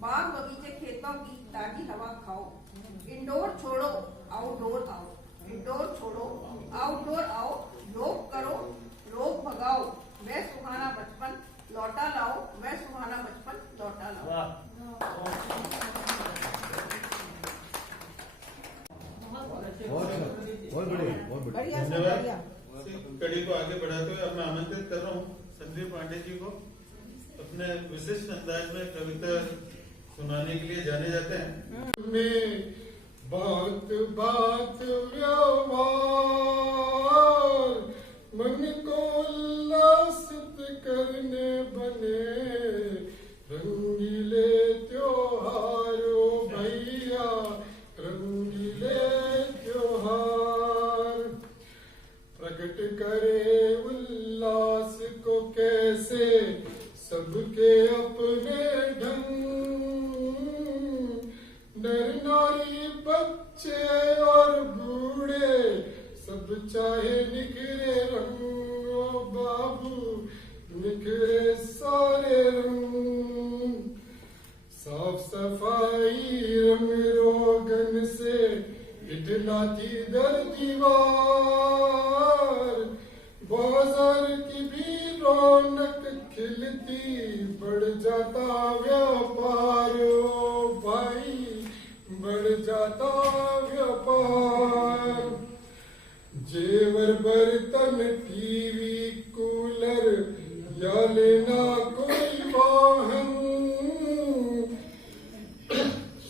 बाग बगीचे खेतों की ताजी हवा खाओ। इंडोर छोड़ो आउटडोर आओ, इंडोर छोड़ो आउटडोर आओ, योग करो रोग भगाओ, वह सुहाना बचपन लौटा लाओ, वह सुहाना बचपन लौटा लाओ। धन्यवाद। कड़ी को आगे बढ़ाते हुए अब मैं आमंत्रित कर रहा हूँ संदीप पांडे जी को अपने विशिष्ट अंदाज में कविता सुनाने के लिए जाने जाते हैं। में बात बात व्यवहार मन को उल्लासित करने बने रंगीले त्योहारों भैया, रंगीले त्योहार प्रकट करे उल्लास को कैसे सबके अपने ढंग, नर नारी बच्चे और बूढ़े सब चाहे निखरे रंग, ओ बाबू निखरे सारे रंग। साफ सफाई रंग रोगन से इटलाती दर दीवार, बाजार की भी रौनक खिलती बढ़ जाता व्यापार, ओ भाई बढ़ जाता व्यापार। जेवर बर्तन टीवी कूलर या लेना कोई वाहन,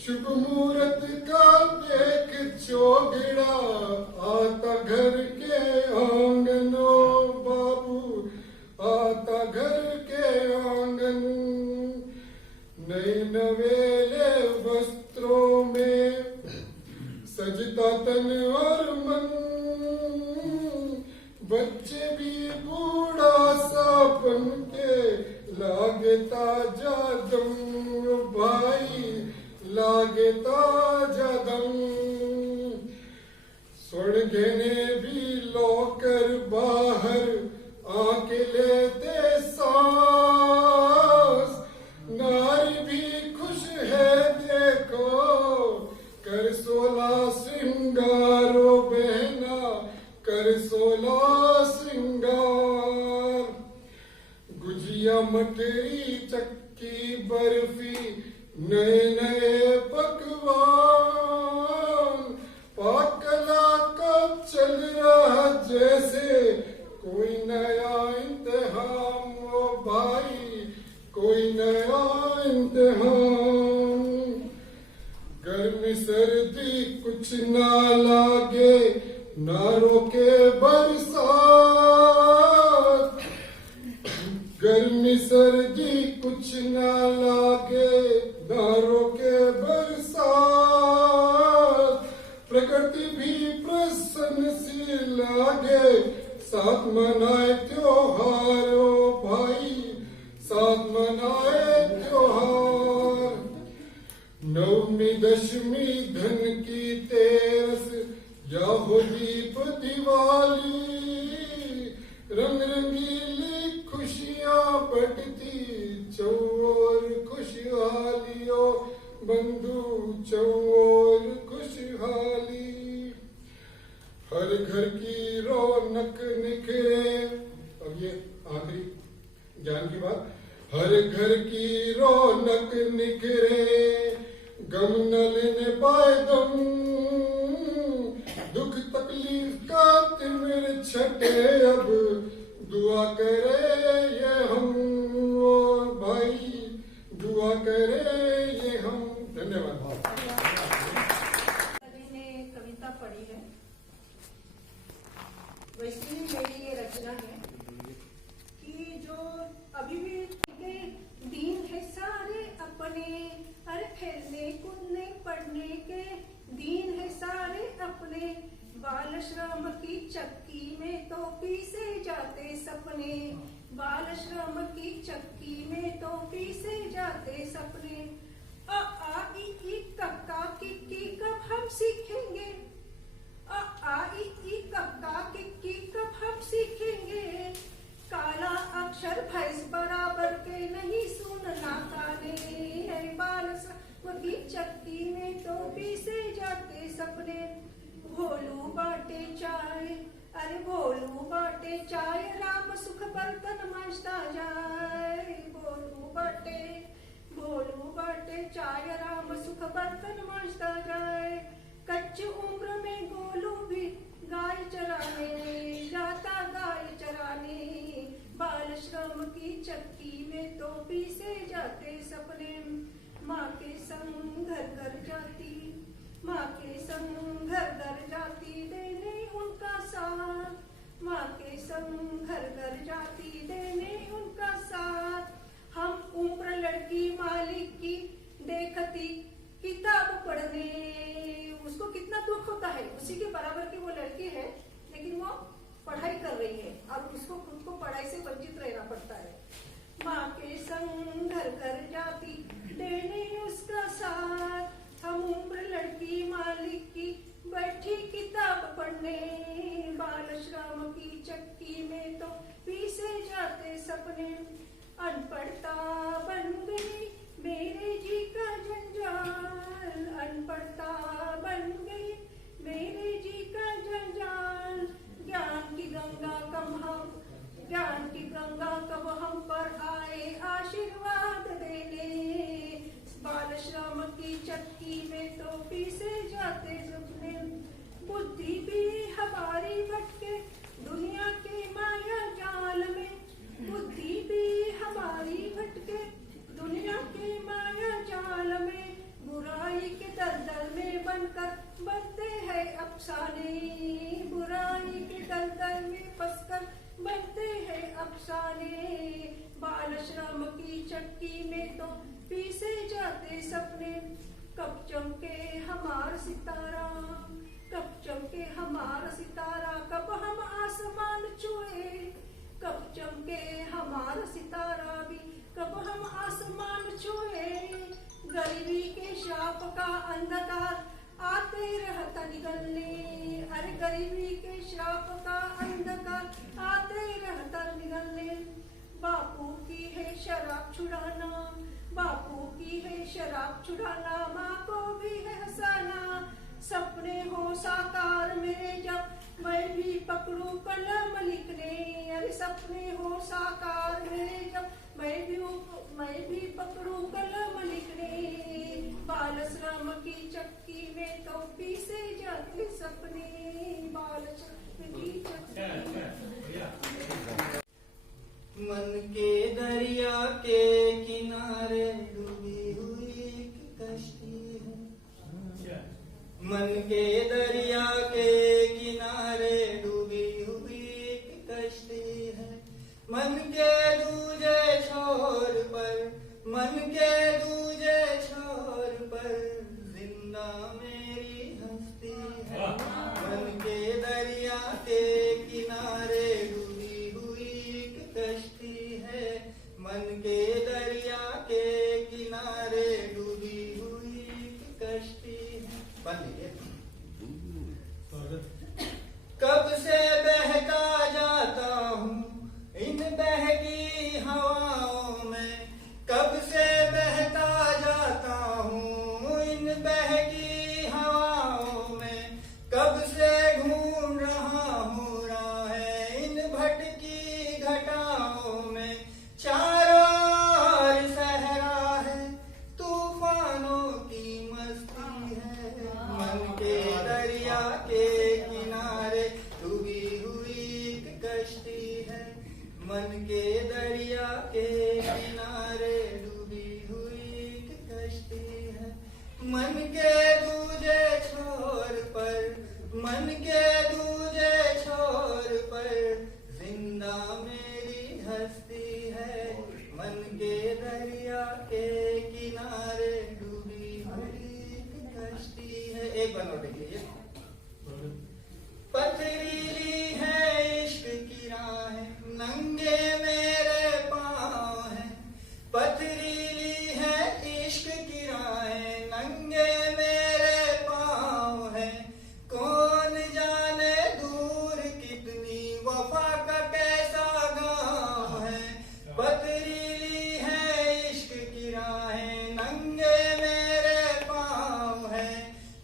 शुभ मुहूर्त का देख चौगड़ा आता घर के आंगन, ओ बाबू आता घर के आंगन। नए नवेले वस्त्रों में सजता तन और मन, बच्चे भी बूढ़ा सा बन के लागे ताजा दम, भाई लागे ताजा दम। स्वर्ण गहने भी लौकर बाहर आके लेते सांस, नारी भी खुश है देखो कर 16 श्रृंगारो बहना, कर 16 श्रृंगार। गुजिया मठरी चक्की बर्फी नए नए पकवान, पाकला का चल रहा जैसे कोई नया इम्तिहान, ओ भाई कोई नया इम्तिहान। गर्मी सर्दी कुछ ना लागे ना रोके बरसात, गर्मी सर्दी कुछ ना लागे ना रोके बरसात। लगन सी लागे, साथ मनाए त्योहार ओ भाई, साथ मनाए त्योहार। नवमी दशमी धन की तेरस, या हो दीप दिवाली, रंग रंगीली खुशियां बटती, चौर खुशहालियों बंधु चौर खुशहाली। हर घर की रौनक निखरे, अब ये आखिरी ज्ञान की बात, हर घर की रौनक निखरे, गम न लेने पाए दम, दुख तकलीफ का तिमिर छटे, अब दुआ करे ये हम और भाई, दुआ करे ये हम। धन्यवाद। ने कविता पढ़ी है, वैसे ही मेरी ये रचना है कि जो अभी भी दिन है सारे अपने, अरे खेलने कूदने पढ़ने के दिन है सारे अपने, बाल श्रम की चक्की में तो पीसे जाते सपने, बाल श्रम की चक्की में तो पीसे जाते सपने। आ ई कक्का किक्की कब हम सीखेंगे, आ ई कक्का किक्की कब हम सीखेंगे, काला अक्षर भैंस बराबर के नहीं सुनना काने, है बाल श्रम की चक्की में तो पीसे जाते सपने। भोलू बाटे चाय, अरे भोलू बाटे चाय, राम सुख बर्तन मांजता जाए, भोलू बाटे चाय, राम सुख बर्तन मांजता जाए। कच्ची उम्र में गोलू भी गाय चराने जाता, गाय चराने, बाल श्रम की चक्की में तो पीसे जाते सपने। माँ के संग घर घर जाती, माँ के संग घर घर जाती, देने उनका साथ, माँ के संग घर घर जाती, देने उनका साथ। हम उम्र लड़की मालिक की देखती किताब पढ़ने, उसको कितना दुख होता है, उसी के बराबर की वो लड़की है लेकिन वो पढ़ाई कर रही है और उसको खुद को पढ़ाई से वंचित रहना पड़ता है। माँ के संग घर घर जाती, देने उसका साथ, हम उम्र लड़की मालिक की बैठी किताब पढ़ने, बाल श्रम की चक्की में तो पीसे जाते सपने। अनपढ़ता बन गई मेरे जी का जंजाल, अनपढ़ता बन गई मेरे जी का जंजाल, ज्ञान की गंगा कब हम पर आए आशीर्वाद देने, बाल श्रम की चक्की में तो पीसे जाते सपने। बुद्धि भी हमारी भटके दुनिया के माया जाल में, बुद्धि भी हमारी भटके दुनिया के माया जाल में, बुराई के दलदल में बनकर बनते हैं अफसाने, बुराई के दलदल में फंसकर बनते हैं अफसाने। बाल श्रम की चक्की में तो पीसे जाते सपने। कब चमके हमारा सितारा, कब चमके हमारा सितारा, कब हम आसमान छुए, कब चमके हमारा सितारा भी, कब हम आसमान छुए। गरीबी के शाप का अंधकार आते रहता निगलने, अरे गरीबी के शाप का अंधकार आते रहता निगलने। बापू की है शराब छुड़ाना, बापू की है शराब छुड़ाना, माँ को भी है हंसाना। सपने हो साकार मेरे जब मैं भी पकड़ू कलम लिखने, अरे सपने हो साकार मेरे जब मैं भी पकड़ू कलम लिखने। बाल श्रम की चक्की में तो पीसे जाते सपने, बाल श्रम की चक्की। मन के दरिया के किनारे डूबी हुई एक कश्ती है, मन के दरिया के किनारे डूबी हुई एक कश्ती है। मन के दूजे छोर पर, मन के दूजे छोर पर जिंदा मेरी हस्ती है। मन के दरिया कश्ती है। बन लीजिए। कब से बहता जाता हूँ इन बहकी हवाओं में, कब से बहता जाता हूँ इन बहकी हवाओं में, कब से घूम रहा हूँ राहें इन भटकी घटाओं में। चारों ओर सहरा है तूफानों की मस्ती है, मन के दरिया के किनारे डूबी हुई एक कश्ती है, मन के दरिया के किनारे डूबी हुई एक कश्ती है। मन के दूजे छोर पर, मन के दूजे छोर पर जिंदा मेरी हस्ती है, मन के दरिया के किनारे डूबी हुई एक कश्ती है। एक बार और देखिए। पथरीली है इश्क की राहें नंगे मेरे पाँव हैं, पथरीली है इश्क की राहें नंगे मेरे पाँव हैं। कौन जाने दूर कितनी वफा का कैसा गाँव है, पथरीली है इश्क की राहें नंगे मेरे पाँव हैं।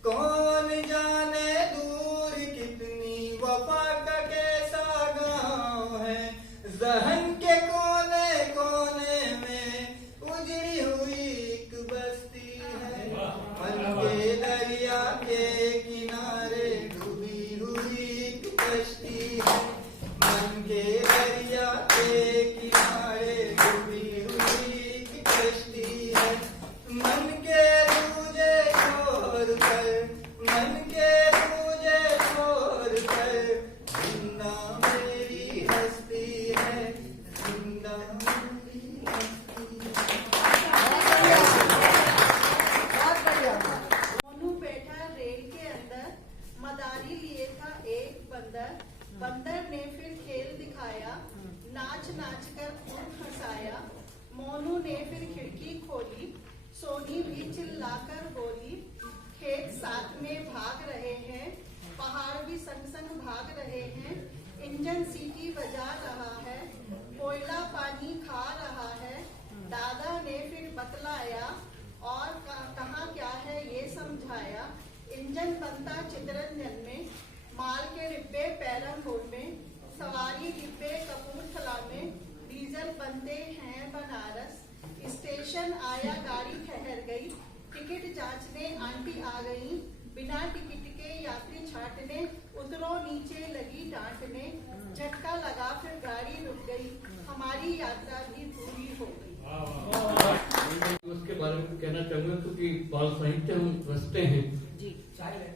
कौन जाने दूर कितनी वफा का कैसा गाँव है, जहन के कोने कोने में उजड़ी हुई एक बस्ती है, मन के दरिया के किनारे डूबी हुई एक कश्ती है, मन के दरिया के किनारे डूबी हुई एक कश्ती है। मन के दूजे छोर पर, मन के दूजे छोर पर जिंदा मेरी हस्ती है, जिंदा मेरी हस्ती है। मोनू बैठा रेल के अंदर, मदारी लिए था एक बंदर। बंदर ने फिर खेल दिखाया, नाच नाच कर खूब हंसाया। मोनू ने फिर खिड़की खोली, सोनी भी चिल्लाकर बोली। खेत साथ में भाग रहे हैं, पहाड़ भी संग संग भाग रहे हैं। इंजन सीटी बजा रहा है, कोयला पानी खा रहा है। दादा ने फिर बतलाया और कहा क्या है ये समझाया। इंजन बनता चितरंजन में, माल के डिब्बे पैरमपुर में, सवारी डिब्बे कपूरथला में, डीजल बनते हैं बनारस। स्टेशन आया गाड़ी ठहर गई, टिकट जांचने आंटी आ गई। बिना टिकट के यात्री छाटने, उतरो नीचे लगी डांटने। झटका लगा फिर गाड़ी रुक गई, हमारी यात्रा भी पूरी हो गई। उसके बारे में कहना चाहूंगा क्योंकि बाल साहित्य हम रचते हैं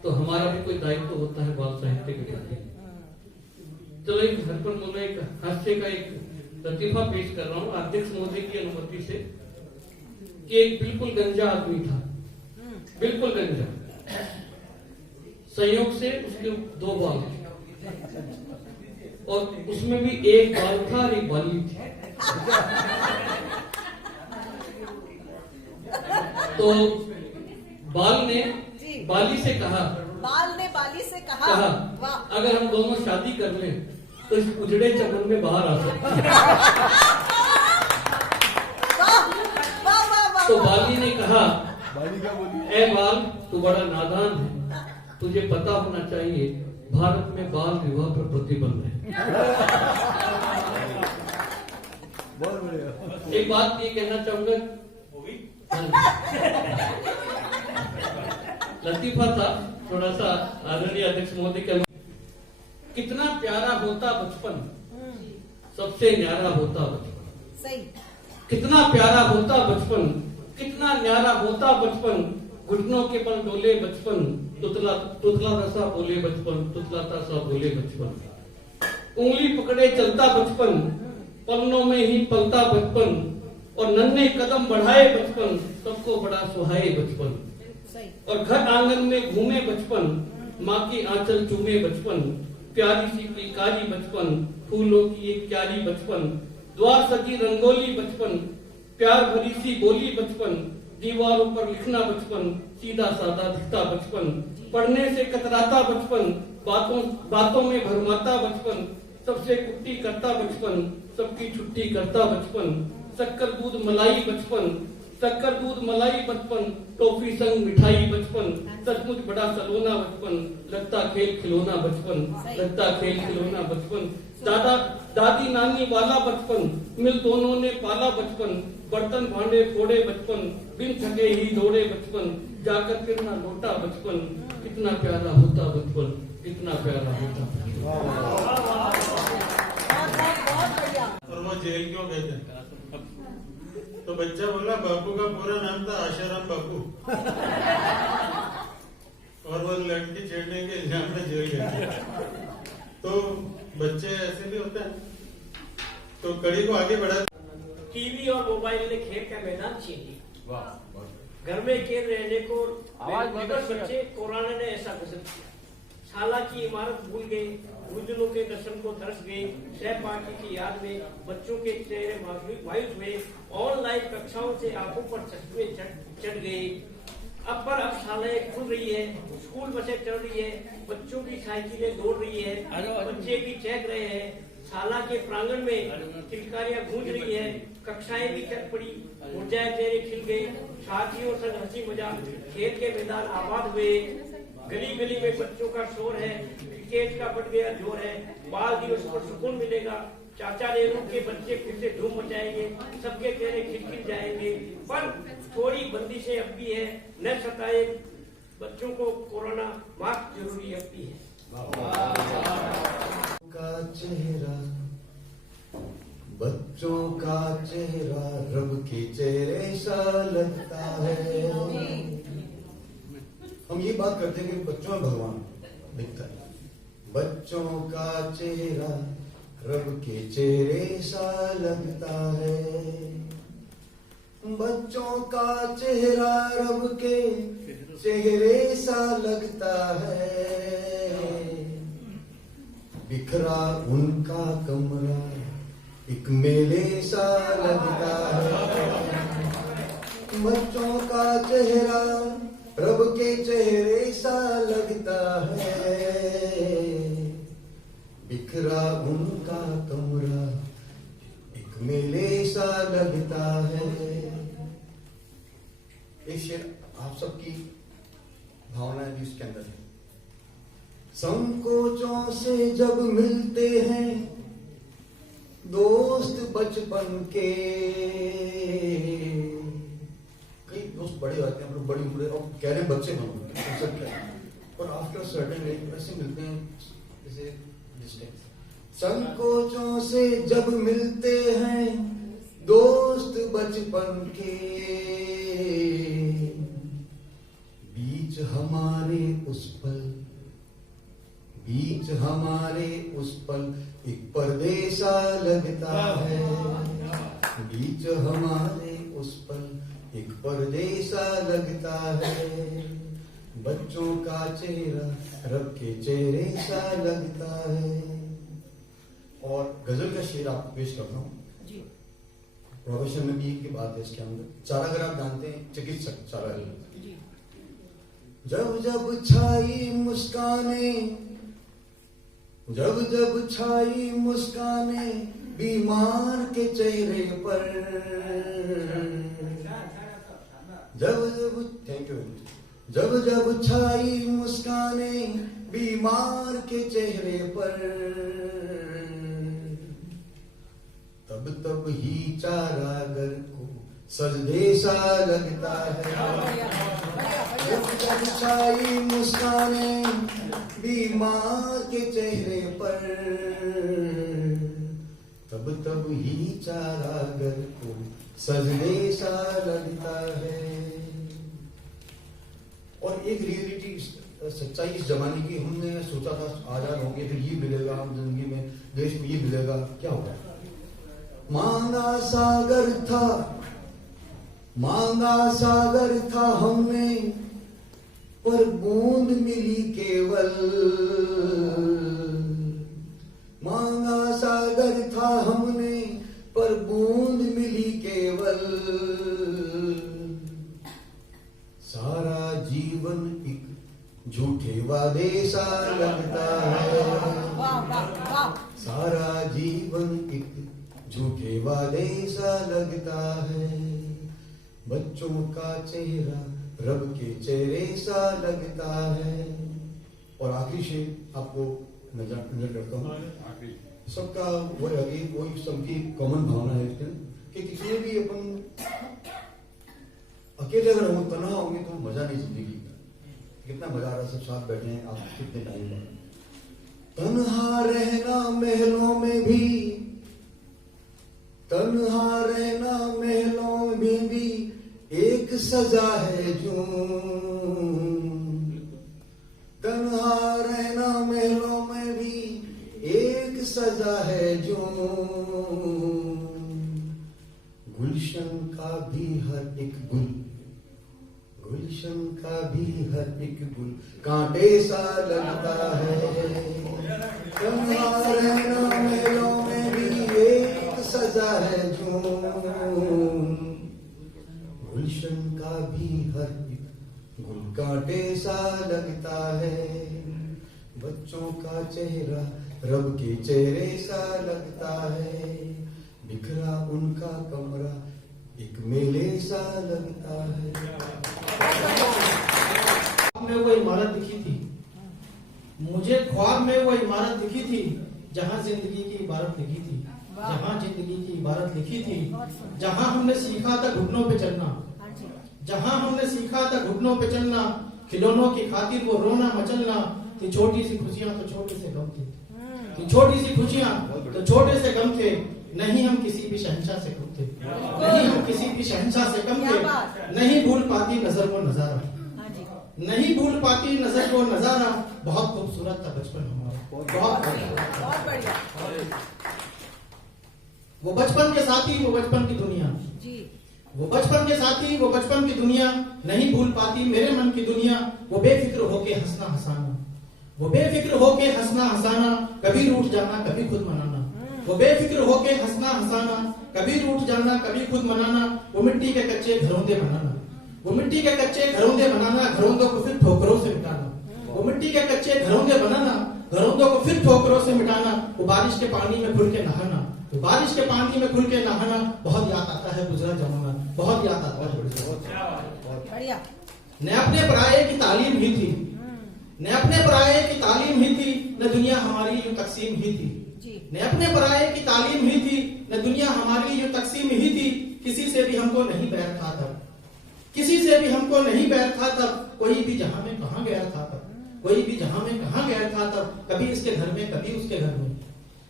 तो हमारा भी कोई दायित्व होता है बाल साहित्य के प्रति। चलो एक घर पर मैं एक हास्य का एक लतीफा पेश कर रहा हूँ अध्यक्ष महोदय की अनुमति से कि एक बिल्कुल गंजा आदमी था, बिल्कुल गंजा। संयोग से उसके 2 बाल और उसमें भी एक बाल था और एक बाली थी। तो बाल ने बाली से कहा, वाह, अगर हम दोनों शादी कर लें तो इस उजड़े चमन में बाहर आ सकते हैं। तो बाली ने कहा, ए बाल तू बड़ा नादान है, तुझे पता होना चाहिए भारत में बाल विवाह पर प्रतिबंध है। एक बात ये कहना चाहूंगा, लतीफा था थोड़ा सा आदरणीय अध्यक्ष महोदय के। कितना प्यारा होता बचपन, सबसे न्यारा होता बचपन। सही। कितना प्यारा होता बचपन, कितना न्यारा होता बचपन। घुटनों के बल डोले बचपन, तुतला तुतला सा बोले बचपन, तुतलाता सा बोले बचपन। उंगली पकड़े चलता बचपन, पन्नों में ही पलता बचपन। और नन्हे कदम बढ़ाए बचपन, सबको बड़ा सुहाए बचपन। और घर आंगन में घूमे बचपन, माँ की आंचल चूमे बचपन। प्यारी सी पिलकारी बचपन, फूलों की एक क्यारी बचपन। द्वार सजी रंगोली बचपन, प्यार भरी सी बोली बचपन। दीवारों पर लिखना बचपन, सीधा साधा दिखता बचपन, पढ़ने से कतराता बचपन, बातों में भरमाता बचपन, सबसे कुट्टी करता बचपन, सबकी छुट्टी करता बचपन, शक्कर दूध मलाई बचपन, शक्कर दूध मलाई बचपन, टॉफी संग मिठाई बचपन, सचमुच बड़ा सलोना बचपन, लगता खेल खिलौना बचपन, लगता खेल खिलौना बचपन, दादा दादी नानी वाला बचपन, मिल दोनों ने पाला बचपन, बर्तन भांडे फोड़े बचपन, बिन थके ही दौड़े बचपन, जाकर फिरना लौटा बचपन, कितना प्यारा होता बचपन, कितना प्यारा होता। और वो जेल क्यों गए थे? तो बच्चा बोला बापू का पूरा नाम था आशाराम बापू और वो लड़की छेड़ने के इल्जाम में जेल गए। तो बच्चे ऐसे भी होते हैं। तो कड़ी को आगे बढ़ा। टीवी और मोबाइल ने खेल का मैदान छीन लिया। घर में कैद रहने को बच्चे कोरोना ने ऐसा पसंद किया। शाला की इमारत भूल गए, गुरुजनों के दर्शन को तरस गए, सहपाठी की याद में बच्चों के चेहरे मायूस हुए, ऑनलाइन कक्षाओं से आंखों पर चश्मे चढ़ गए। अब शालाएं खुल रही है, स्कूल बसें चल रही है, बच्चों की साइकिलें दौड़ रही है, बच्चे भी चेक रहे हैं, शाला के प्रांगण में किलकारियां गूंज रही है, कक्षाएं भी चल पड़ी, ऊर्जाएं चेहरे खिल गए, साथियों संग हंसी मजाक, खेल के मैदान आबाद हुए, गली गली में बच्चों का शोर है, क्रिकेट का बढ़ गया जोर है, बाल दिवस पर सुकून मिलेगा, चाचा नेहरू के बच्चे फिर से धूम मचाएंगे, सबके चेहरे खिलखिल जाएंगे। पर थोड़ी बंदिशें अब भी है, न सताए बच्चों को कोरोना, मास्क जरूरी अब भी है। का चेहरा, बच्चों का चेहरा रब के चेहरे सा लगता है। हम ये बात करते हैं कि बच्चों में भगवान दिखता है। बच्चों का चेहरा रब के चेहरे सा लगता है, बच्चों का चेहरा रब के चेहरे सा लगता है, बिखरा उनका कमरा एक मेले सा लगता है। बच्चों का चेहरा रब के चेहरे सा लगता है, बिखरा उनका कमरा एक मेले सा लगता है। एक शेर आप सबकी भावनाएं भी उसके अंदर है। संकोचों से जब मिलते हैं दोस्त बचपन के, कई दोस्त बड़े होते हैं, हम लोग बड़ी उम्र और कह रहे हैं बच्चे बनो, और आफ्टर सर्टेन एज ऐसे मिलते हैं जैसे डिस्टेंस। संकोचों से जब मिलते हैं दोस्त बचपन के, बीच हमारे उस पल, बीच हमारे उस पल एक परदेसा लगता है, बीच हमारे उस पल एक परदेसा लगता है। बच्चों का चेहरा रब के चेहरे सा लगता है। और गजल का शेर आपको पेश करता हूँ। प्रोफेशन में भी एक बात है इसके अंदर। चारागर आप जानते हैं, चिकित्सक चारागर। जब जब छाई मुस्काने, जब जब छाई मुस्काने बीमार के चेहरे पर, जब जब थैंक यू, जब जब छाई मुस्काने बीमार के चेहरे पर, तब तब ही चारागर को सजदे सा लगता है। जब जब छाई मुस्काने बीमार के चेहरे पर, तब तब ही चारागर को सजदे सा लगता है। और एक रियलिटी सच्चाई इस जमाने की, हमने सोचा था आजाद होंगे फिर ये मिलेगा, हम जिंदगी में देश में ये मिलेगा, क्या होगा। मांगा सागर था, मांगा सागर था हमने, पर बूंद मिली केवल। मांगा सागर था हमने, पर बूंद मिली केवल। झूठे वादे सा लगता है, सारा जीवन एक झूठे वादे सा लगता है, बच्चों का चेहरा रब के चेहरे सा लगता है। और आखिरी शेर आपको नजर करता हूँ, सबका वही सबकी कॉमन भावना है कि किसी भी अपन अकेले अगर हम तनहा होंगे तो मजा नहीं जिंदगी का। कितना मजा आ रहा है, सब साथ बैठे हैं, आप कितने टाइम में तन्हा रहना महलों में भी, तन्हा रहना महलों में भी एक सजा है जो, तन्हा रहना महलों में भी एक सजा है जो, गुलशन का भी हर एक गुल, गुलशन का भी हर एक गुल कांटे सा लगता है, तन्हा रहना महलों में भी एक सजा है जो, गुलशन का भी हर एक गुल कांटे सा लगता है, बच्चों का चेहरा रब के चेहरे सा लगता है, बिखरा उनका कमरा एक मेले सा लगता है। में वो इमारत दिखी थी, मुझे ख्वाब में वो इमारत दिखी थी जहाँ जिंदगी की इबारत लिखी थी, जहाँ जिंदगी की इबारत लिखी थी, जहाँ हमने सीखा था घुटनों पे चलना, जहाँ हमने सीखा था घुटनों पे चलना, खिलौनों की खातिर वो रोना मचलना, थी छोटी सी खुशियां तो छोटे से गम थे, थी छोटी सी खुशियां तो छोटे से गम थे, नहीं हम किसी भी शहंशाह से कम थे, नहीं हम किसी भी शहंशाह से कम थे, नहीं भूल पाती नजर को नजारा, नहीं भूल पाती नजर को नजारा, बहुत खूबसूरत था बचपन हमारा, बहुत बढ़िया। वो बचपन के साथी वो बचपन की दुनिया, वो बचपन के साथी वो बचपन की दुनिया, नहीं भूल पाती मेरे मन की दुनिया, वो बेफिक्र होके हंसना हंसाना, वो बेफिक्र होके हंसना हंसाना, कभी रूठ जाना कभी खुद मनाना, वो बेफिक्र होके हंसना हंसाना, कभी रूठ जाना कभी खुद मनाना, वो मिट्टी के कच्चे घरौंदे बनाना, वो मिट्टी के कच्चे घरौंदे बनाना, घरौंदों को फिर ठोकरों से मिटाना, वो मिट्टी के कच्चे घरौंदे बनाना, घरौंदों को फिर ठोकरों से मिटाना, वो बारिश के पानी में खुल के नहाना, वो बारिश के पानी में खुल के नहाना, बहुत याद आता है गुजरा जमाना, बहुत याद आता है। न अपने पराये की तालीम ही थी, न अपने पराये की तालीम ही थी, न दुनिया हमारी यूं तकसीम ही थी, न अपने पराये की तालीम ही थी, न दुनिया हमारी यूं तकसीम ही थी, किसी से भी हमको नहीं बैर था तब, किसी से भी हमको नहीं बैर था तब, कोई भी जहां में कहां गया था तब, कोई भी जहां में कहां गया था तब, कभी इसके घर में कभी उसके घर में,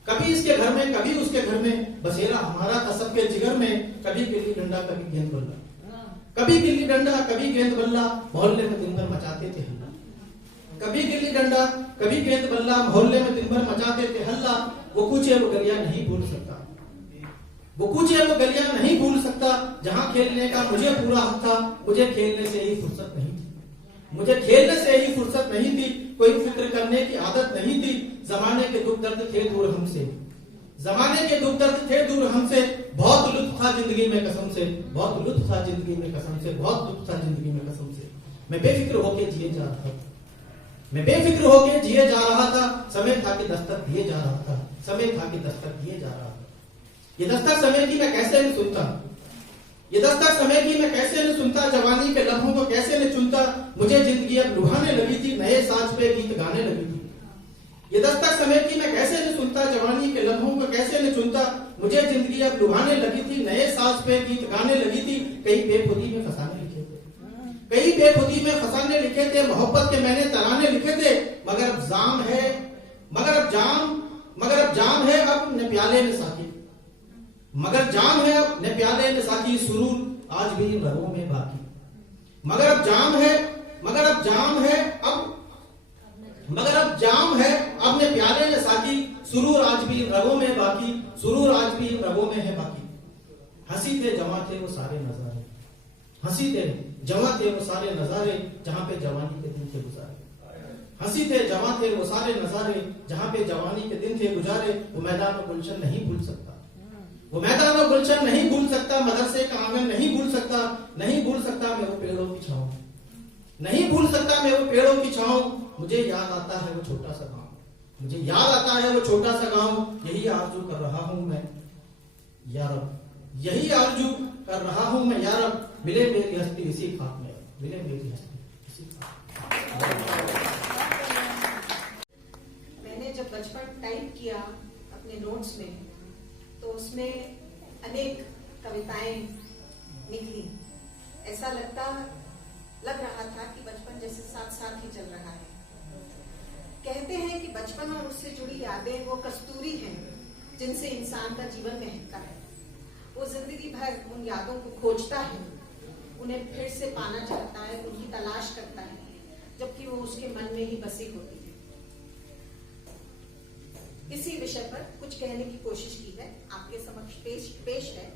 कभी इसके घर में कभी उसके घर में, बसेरा हमारा था सबके जिगर में, कभी गिल्ली डंडा कभी गेंद बल्ला, कभी गिल्ली डंडा कभी गेंद बल्ला, मोहल्ले में दिन भर मचाते थे हल्ला, कभी गिल्ली डंडा कभी गेंद बल्ला, मोहल्ले में दिन भर मचाते थे हल्ला, वो कूचे वो गलियां नहीं भूल सकता, वो कूचे वो गलियां नहीं भूल सकता, जहां खेलने का मुझे पूरा हक था, मुझे खेलने से ही फुर्सत नहीं थी, मुझे खेलने से ही फुर्सत नहीं थी, कोई फिक्र करने की आदत नहीं थी, जमाने के दुख दर्द थे दूर हमसे, जमाने के दुख दर्द थे दूर हमसे, बहुत लुत्फ था जिंदगी में कसम से, बहुत लुत्फ था जिंदगी में कसम से, बहुत लुत्फ था जिंदगी में कसम से, मैं बेफिक्र होके जिए जा रहा था, मैं बेफिक्र होके जिए जा रहा था, समय था कि दस्तक दिए जा रहा था, समय था कि दस्तक दिए जा रहा था, ये दस्तक समय की मैं कैसे नहीं सुनता, ये दस्तक समय की मैं कैसे नहीं सुनता, जवानी के लम्हों को कैसे नहीं चुनता, मुझे जिंदगी अब लुभाने लगी थी, नए साज पे गीत गाने लगी थी, ये दस्तक समय की मैं कैसे नहीं सुनता, जवानी के लम्हों को कैसे नहीं चुनता, मुझे जिंदगी अब लुभाने लगी थी, नए साज पे गीत गाने लगी थी, कई बेखुदी में फसाने लिखे थे, कई बेखुदी में फसाने लिखे थे, मोहब्बत के मैंने तराने लिखे थे, मगर अब जाम है, मगर अब जाम है अब न प्याले न साथी, मगर जाम है अब न प्याले न साथी, सुरूर आज भी रगों में बाकी, मगर अब जाम है अब न प्याले न साथी, सुरूर आज भी रगों में बाकी, सुरूर आज भी रगों में है बाकी, हंसी थे जमा थे वो सारे नजारे, हंसी थे जमा थे वो सारे नजारे, जहाँ पे जवानी के दिन थे गुजारे, हंसी थे जमा थे वो सारे नजारे, जहाँ पे जवानी के दिन थे गुजारे, वो मैदान में गुलशन नहीं भूल सकता, वो मैदान में गुलशन नहीं भूल सकता, मदरसे का आंगन नहीं भूल सकता, नहीं भूल सकता मैं वो पेड़ों की छाँव, नहीं भूल सकता मैं वो पेड़ों की छाँव, मुझे याद आता है वो छोटा सा गांव, मुझे याद आता है वो छोटा सा गांव। यही आरज़ू कर रहा हूं मैं या रब, यही आरज़ू कर रहा हूं मैं या रब, मिले मेरी हस्ती इसी खाक में, मिले मेरी हस्ती इसी खाक में। मैंने जब बचपन टाइप किया अपने नोट्स में तो उसमें अनेक कविताएं निकली। ऐसा लग रहा था कि बचपन जैसे साथ साथ ही चल रहा है। कहते हैं कि बचपन और उससे जुड़ी यादें वो कस्तूरी हैं जिनसे इंसान का जीवन महकता है। वो जिंदगी भर उन यादों को खोजता है, उन्हें फिर से पाना चाहता है, उनकी तलाश करता है, जबकि वो उसके मन में ही बसी होती है। इसी विषय पर कुछ कहने की कोशिश की है, आपके समक्ष पेश है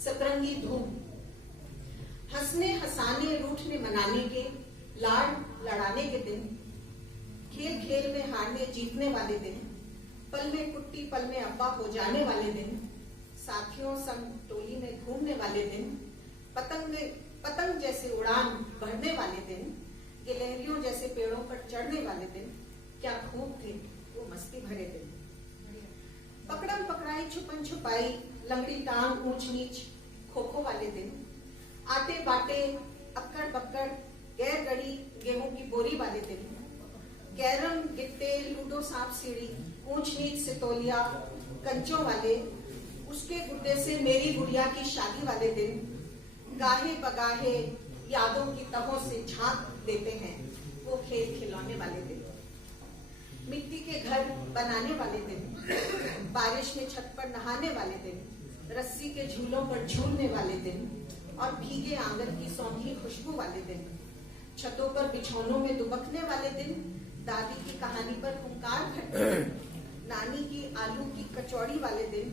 सतरंगी धूम। हंसने हंसाने रूठने मनाने के, लाड़ लड़ाने के दिन, खेल खेल में हारने जीतने वाले दिन, पल में कुट्टी पल में अब्बा हो जाने वाले दिन, साथियों संग टोली में घूमने वाले दिन, पतंग जैसे उड़ान भरने वाले दिन, गिलहरियों जैसे पेड़ों पर चढ़ने वाले दिन, क्या खूब थे वो मस्ती भरे दिन। पकड़म पकड़ाई छुपन छुपाई, लंगड़ी टांग ऊंच नीच खो खो वाले दिन, आटे बाटे अक्कड़ बक्कड़ गैर गड़ी गेहूं की बोरी वाले दिन, कैरम गिट्टे लूडो सांप सीढ़ी ऊंच नीच सितोलिया कंचों वाले, उसके गुड्डे से मेरी गुड़िया की शादी वाले दिन, गाहे बगाहे यादों की तहों से झांक देते हैं वो खेल खिलौने वाले दिन, मिट्टी के घर बनाने वाले दिन, बारिश में छत पर नहाने वाले दिन, रस्सी के झूलों पर झूलने वाले दिन और भीगे आंगन की सौंधी खुशबू वाले दिन, छतों पर बिछौनों में दुबकने वाले दिन, दादी की कहानी पर हुंकार भरने, नानी की आलू की कचौड़ी वाले दिन,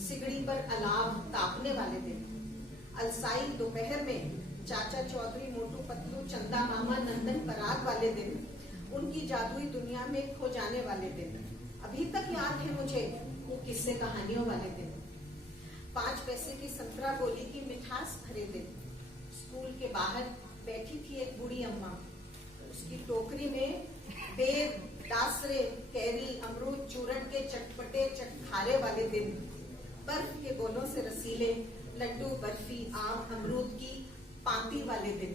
सिगड़ी पर अलाव तापने वाले दिन, अलसाई दोपहर में चाचा चौधरी मोटू पतलू चंदा मामा नंदन पराग वाले दिन, उनकी जादुई दुनिया में खो जाने वाले दिन, अभी तक याद है मुझे वो किस्से कहानियों वाले दिन, 5 पैसे की संतरा गोली की मिठास भरे दिन, स्कूल के बाहर बैठी थी एक बूढ़ी अम्मा, उसकी टोकरी में बेर डासरे कैरी अमरूद चूरन के चटपटे चटखारे वाले दिन, बर्फ के गोलों से रसीले लड्डू बर्फी आम अमरूद की पांति वाले दिन,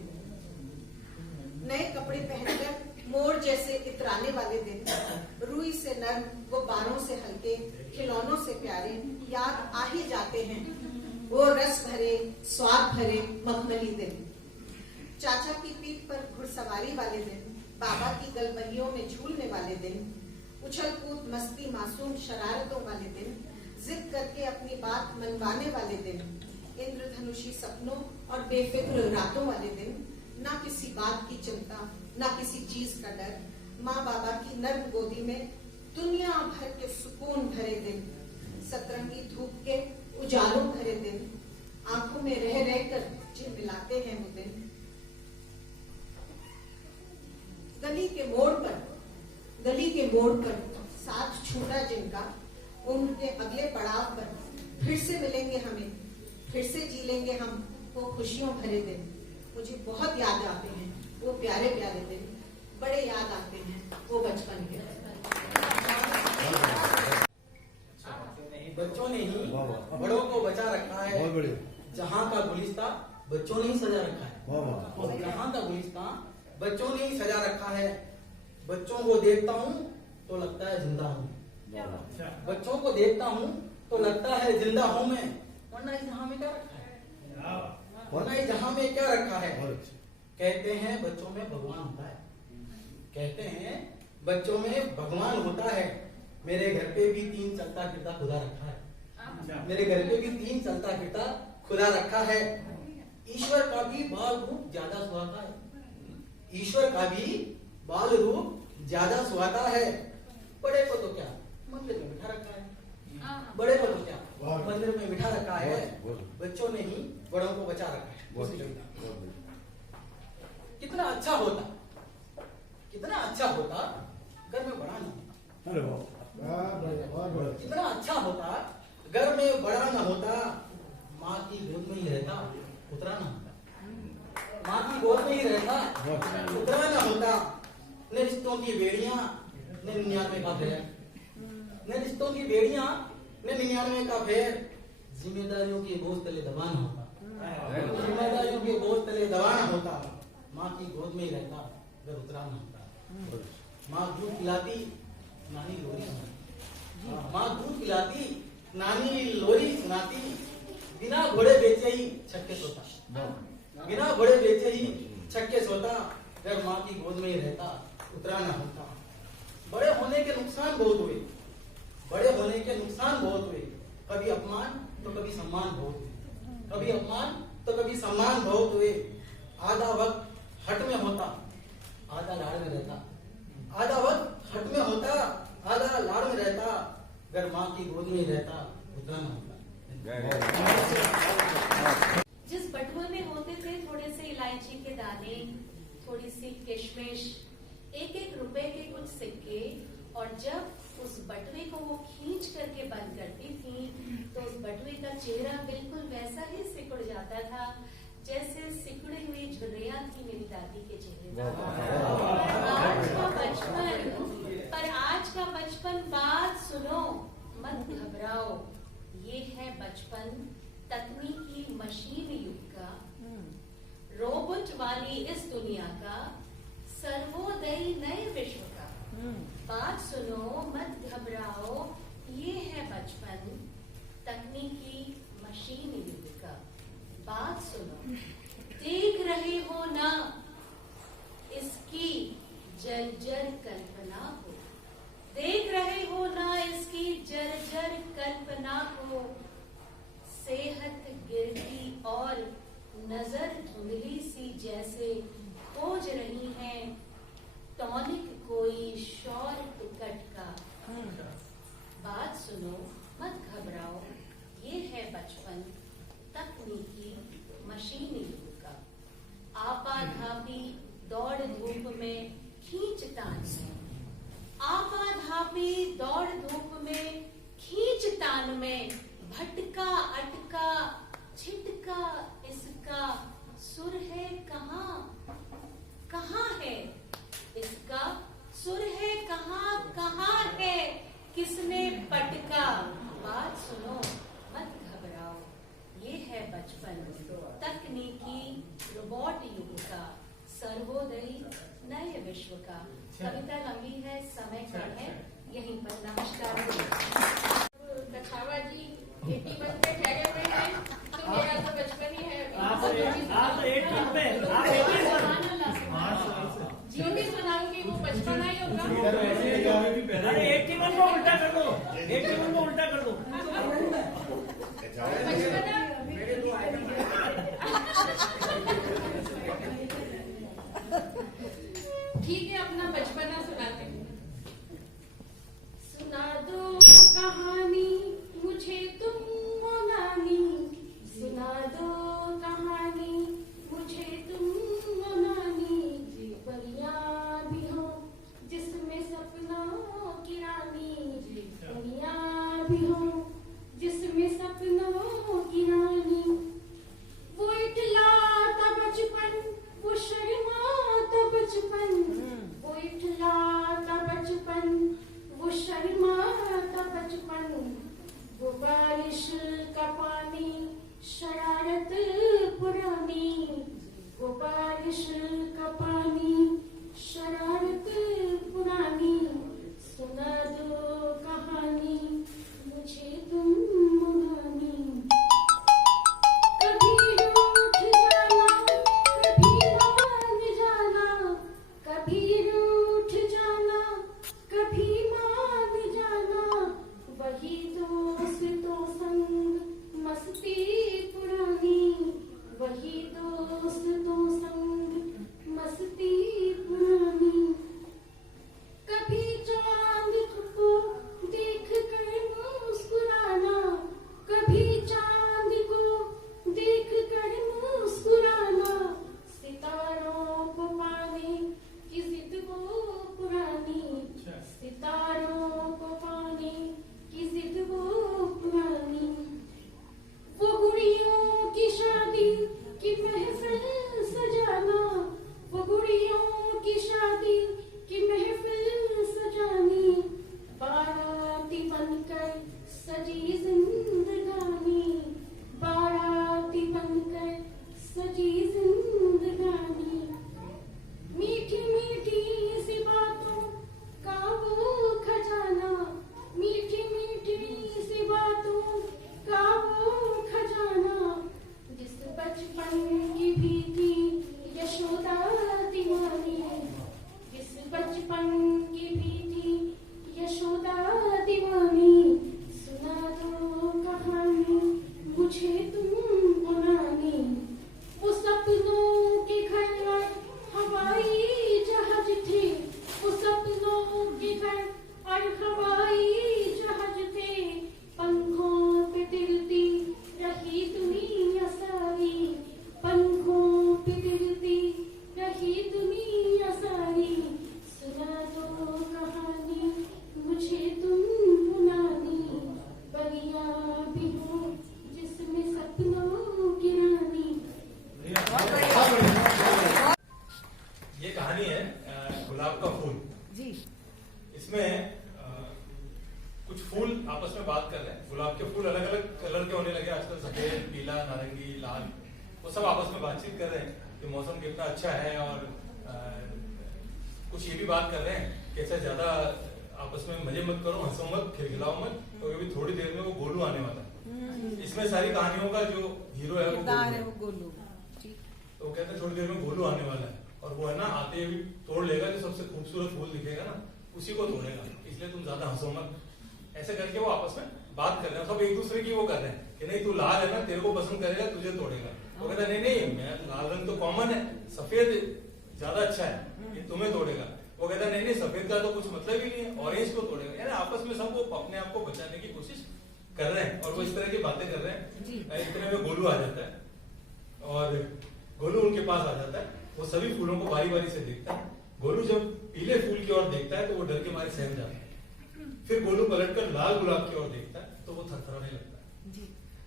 नए कपड़े पहनकर मोर जैसे इतराने वाले दिन, रुई से नर्म गुब्बारों से हल्के खिलौनों से प्यारे याद आ ही जाते हैं वो रस भरे स्वाद भरे मखमली दिन, चाचा की पीठ पर घुड़सवारी वाले दिन, बाबा की गलबहियों में झूलने वाले दिन, उछल कूद मस्ती मासूम शरारतों वाले दिन, जिद करके अपनी बात मनवाने वाले दिन, इंद्रधनुषी सपनों और बेफिक्र रातों वाले दिन, ना किसी बात की चिंता ना किसी चीज का डर, माँ बाबा की नर्म गोदी में दुनिया भर के सुकून भरे दिन, सतरंगी धूप के उजालों भरे दिन, आंखों में रह रहकर जो मिलाते हैं वो दिन, गली के मोड़ पर साथ छूटा जिनका, उम्र के अगले पड़ाव पर फिर से मिलेंगे हमें, फिर से जी लेंगे हम वो खुशियों भरे दिन। मुझे बहुत याद आते हैं वो प्यारे प्यारे दिन, बड़े याद आते हैं वो बचपन के। बच्चों ने ही बड़ों को बचा रखा है, जहाँ का गुलिस्ता बच्चों ने ही सजा रखा है, जहाँ का गुलिस्ता बच्चों ने ही सजा रखा है। बच्चों को देखता हूँ तो लगता है जिंदा हूँ, बच्चों को देखता हूँ तो लगता है जिंदा हूँ मैं, वरना इस जहाँ में क्या रखा है, वरना इस जहाँ में क्या रखा है। कहते हैं बच्चों में भगवान होता है, कहते हैं बच्चों में भगवान होता है। मेरे घर पे भी 3 चलता फिरता खुदा रखा है, मेरे घर पे भी 3 चलता फिरता खुदा रखा है। ईश्वर का भी बाल रूप ज्यादा सुहाता है, ईश्वर का भी बाल रूप ज्यादा सुहाता है। बड़े को तो क्या मंदिर में बिठा रखा है, बड़े को तो क्या मंदिर में बिठा रखा है, बच्चों ने ही बड़ों को बचा रखा है। कितना अच्छा होता, कितना अच्छा होता घर में बड़ा ना होता, कितना अच्छा होता घर में बड़ा ना होता, माँ की गोद में ही रहता उतरा ना होता। माँ की गोद में ही रहता, उतना न होता। न रिश्तों की बेड़ियां न 99 का फेर, न रिश्तों की बेड़ियां न 99 का फेर, जिम्मेदारियों के बोझ तले दबाना होता, जिम्मेदारियों के बोझ तले दबाना होता। माँ की गोद में ही रहता, अगर उतराना होता। माँ दूध पिलाती, नानी लोरी सुनाती। माँ दूध पिलाती, नानी लोरी सुनाती। बिना घोड़े बेचे ही छक्के सोता, बिना घोड़े बेचे ही छक्के सोता। अगर माँ की गोद में ही रहता, उतराना होता। बड़े होने के नुकसान बहुत हुए, बड़े होने के नुकसान बहुत हुए। कभी अपमान तो कभी सम्मान बहुत हुए, कभी अपमान तो कभी सम्मान बहुत हुए। आधा वक्त हट में होता, आधा लाड़ में रहता। आधा वक्त हट में होता, आधा लाड़ में रहता। अगर माँ की गोद में ही रहता, उतराना होता। जिस बटुए में होते थे थोड़े से इलायची के दाने, थोड़ी सी किशमिश, एक एक रुपए के कुछ सिक्के, और जब उस बटुए को वो खींच करके बंद करती थी तो उस बटुए का चेहरा बिल्कुल वैसा ही सिकुड़ जाता था जैसे सिकुड़ी हुई झुर्रियां थी मेरी दादी के चेहरे पर। आज का बचपन बात सुनो, मत घबराओ, ये है बचपन तकनीकी मशीन युग का, रोबोट वाली इस दुनिया का, सर्वोदयी नए विश्व का। बात सुनो, मत घबराओ, ये है बचपन तकनीकी मशीन युग का। बात सुनो, देख रहे हो ना इसकी जर्जर कल्पना को, देख रहे हो ना इसकी जर्जर कल्पना को। सेहत गिरती और नजर धुंधली सी जैसे खोज रही है टॉनिक कोई शौर टिकट का। बात सुनो, मत घबराओ, ये है बचपन तकनीकी मशीन युग का। आपाधापी दौड़ धूप में खींचतान में, आपाधापी दौड़ धूप में खींचतान में, भटका अटका छिटका इसका सुर है कहाँ, कहाँ है इसका सुर है कहाँ, कहाँ है किसने पटका। बात सुनो, मत घबराओ, ये है बचपन तकनीकी रोबोट युग का, सर्वोदयी नए विश्व का। कविता लंबी है, समय कम है, यहीं पर नमस्कार। कछावा जी 81 पे ठहरे हुए हैं, तो मेरा तो बचपन ही है। जो भी सुनाऊंगी वो बचपन ही होगा। 81 को उल्टा कर दो, 81 को उल्टा कर दो। ठीक है, अपना बचपना सुनाते हैं। सुना दो कहानी मुझे तुम ओ नानी, सुना दो कहानी मुझे तुम ओ नानी। जी परियां भी हो जिसमें सपनों की रानी, जी परियां भी हो जिसमें सपनों की रानी। वो इठलाता बचपन, वो शर्माता बचपन, वो इठलाता बचपन, वो शर्माता बचपन। वो बारिश का पानी शरारत पुरानी, वो बारिश का पानी शरारत पुरानी। सुना दो कहानी मुझे जी। इसमें कुछ फूल आपस में बात कर रहे हैं। गुलाब के फूल अलग अलग कलर के होने लगे आजकल, सफेद, पीला, नारंगी, लाल। वो सब आपस में बातचीत कर रहे हैं कि मौसम कितना अच्छा है, और कुछ ये भी बात कर रहे हैं कि ऐसा ज्यादा आपस में मजे मत करो, हंसो मत, खिलखिलाओ मत, तो अभी थोड़ी देर में वो गोलू आने वाला है। इसमें सारी कहानियों का जो हीरो है वो गोलू है। तो कहते हैं थोड़ी देर में गोलू आने वाला है, और वो है ना आते ही तोड़ लेगा, जो सबसे खूबसूरत फूल दिखेगा ना उसी को तोड़ेगा, इसलिए तुम ज्यादा हंसो मत। ऐसे करके वो आपस में बात कर रहे हैं, सब एक दूसरे की वो कर रहे हैं कि नहीं तू लाल है ना, तेरे को पसंद करेगा, तुझे तोड़ेगा। वो कहता नहीं नहीं, मैं लाल रंग तो कॉमन है, सफेद ज्यादा अच्छा है, ये तुम्हें तोड़ेगा। वो कहता नहीं नहीं, सफेद का तो कुछ मतलब ही नहीं है, ऑरेंज को तोड़ेगा। यानी आपस में सब वो अपने आप को बचाने की कोशिश कर रहे हैं, और वो इस तरह की बातें कर रहे हैं। इतने में गोलू आ जाता है, और गोलू उनके पास आ जाता है। वो सभी फूलों को बारी बारी से देखता है। गोलू जब पीले फूल की ओर देखता है तो वो डर के मारे सहम जाता है। फिर गोलू पलटकर लाल गुलाब की ओर देखता है तो वो थरथराने लगता है।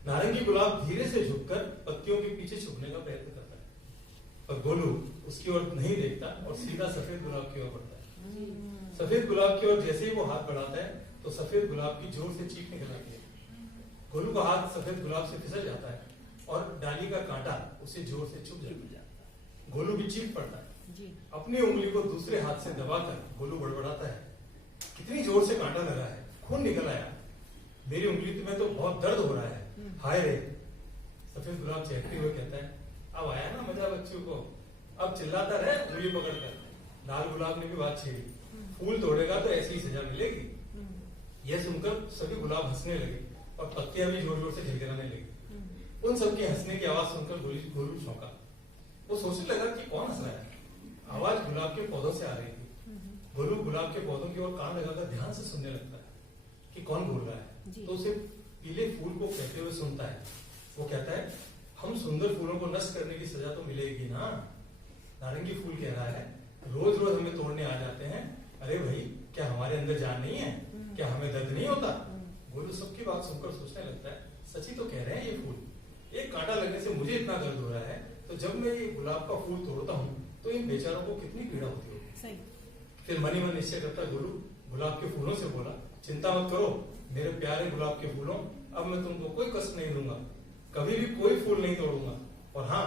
नारंगी गुलाब धीरे से झुककर पत्तियों के पीछे छुपने का प्रयत्न करता है, पर गोलू उसकी ओर नहीं देखता और सीधा सफेद गुलाब की ओर बढ़ता है। सफेद गुलाब की ओर जैसे ही वो हाथ बढ़ाता है तो सफेद गुलाब की जोर से चीख निकल आती है। गोलू का हाथ सफेद गुलाब से फिसल जाता है और डाली का कांटा उसे जोर से चुभ जाता है। गोलू भी चीख पड़ता है। अपनी उंगली को दूसरे हाथ से दबाकर गोलू बड़बड़ाता है, कितनी जोर से कांटा लगा है, खून निकल आया, मेरी उंगली में तो बहुत दर्द हो रहा है, हाय रे। सफेद गुलाब चहकते हुए कहता है, अब आया ना मजा बच्चों को, अब चिल्लाता रहे उंगली पकड़कर। लाल गुलाब ने भी बात छेड़ी, फूल तोड़ेगा तो ऐसी ही सजा मिलेगी। यह सुनकर सभी गुलाब हंसने लगे और पत्तियां भी जोर जोर से झिलझिलाने लगी। उन सबके हंसने की आवाज सुनकर गोलू चौंका। वो सोचने लगा कि कौन हंस रहा है। आवाज गुलाब के पौधों से आ रही थी। गोलू गुलाब के पौधों की ओर कान लगाकर ध्यान से सुनने लगता है कि कौन बोल रहा है। तो उसे पीले फूल को कहते हुए सुनता है। वो कहता है, हम सुंदर फूलों को नष्ट करने की सजा तो मिलेगी ना। नारंगी फूल कह रहा है, रोज रोज हमें तोड़ने आ जाते हैं। अरे भाई, क्या हमारे अंदर जान नहीं है? क्या हमें दर्द नहीं होता? गोलू सबकी बात सुनकर सोचने लगता है, सच ही तो कह रहे हैं ये फूल। एक कांटा लगने से मुझे इतना दर्द हो रहा है, तो जब मैं ये गुलाब का फूल तोड़ता हूँ तो इन बेचारों को कितनी पीड़ा होती होगी। फिर मन ही मन निश्चय करता गोलू गुलाब के फूलों से बोला, चिंता मत करो मेरे प्यारे गुलाब के फूलों, अब मैं तुमको कोई कष्ट नहीं दूंगा, कभी भी कोई फूल नहीं तोड़ूंगा। और हाँ,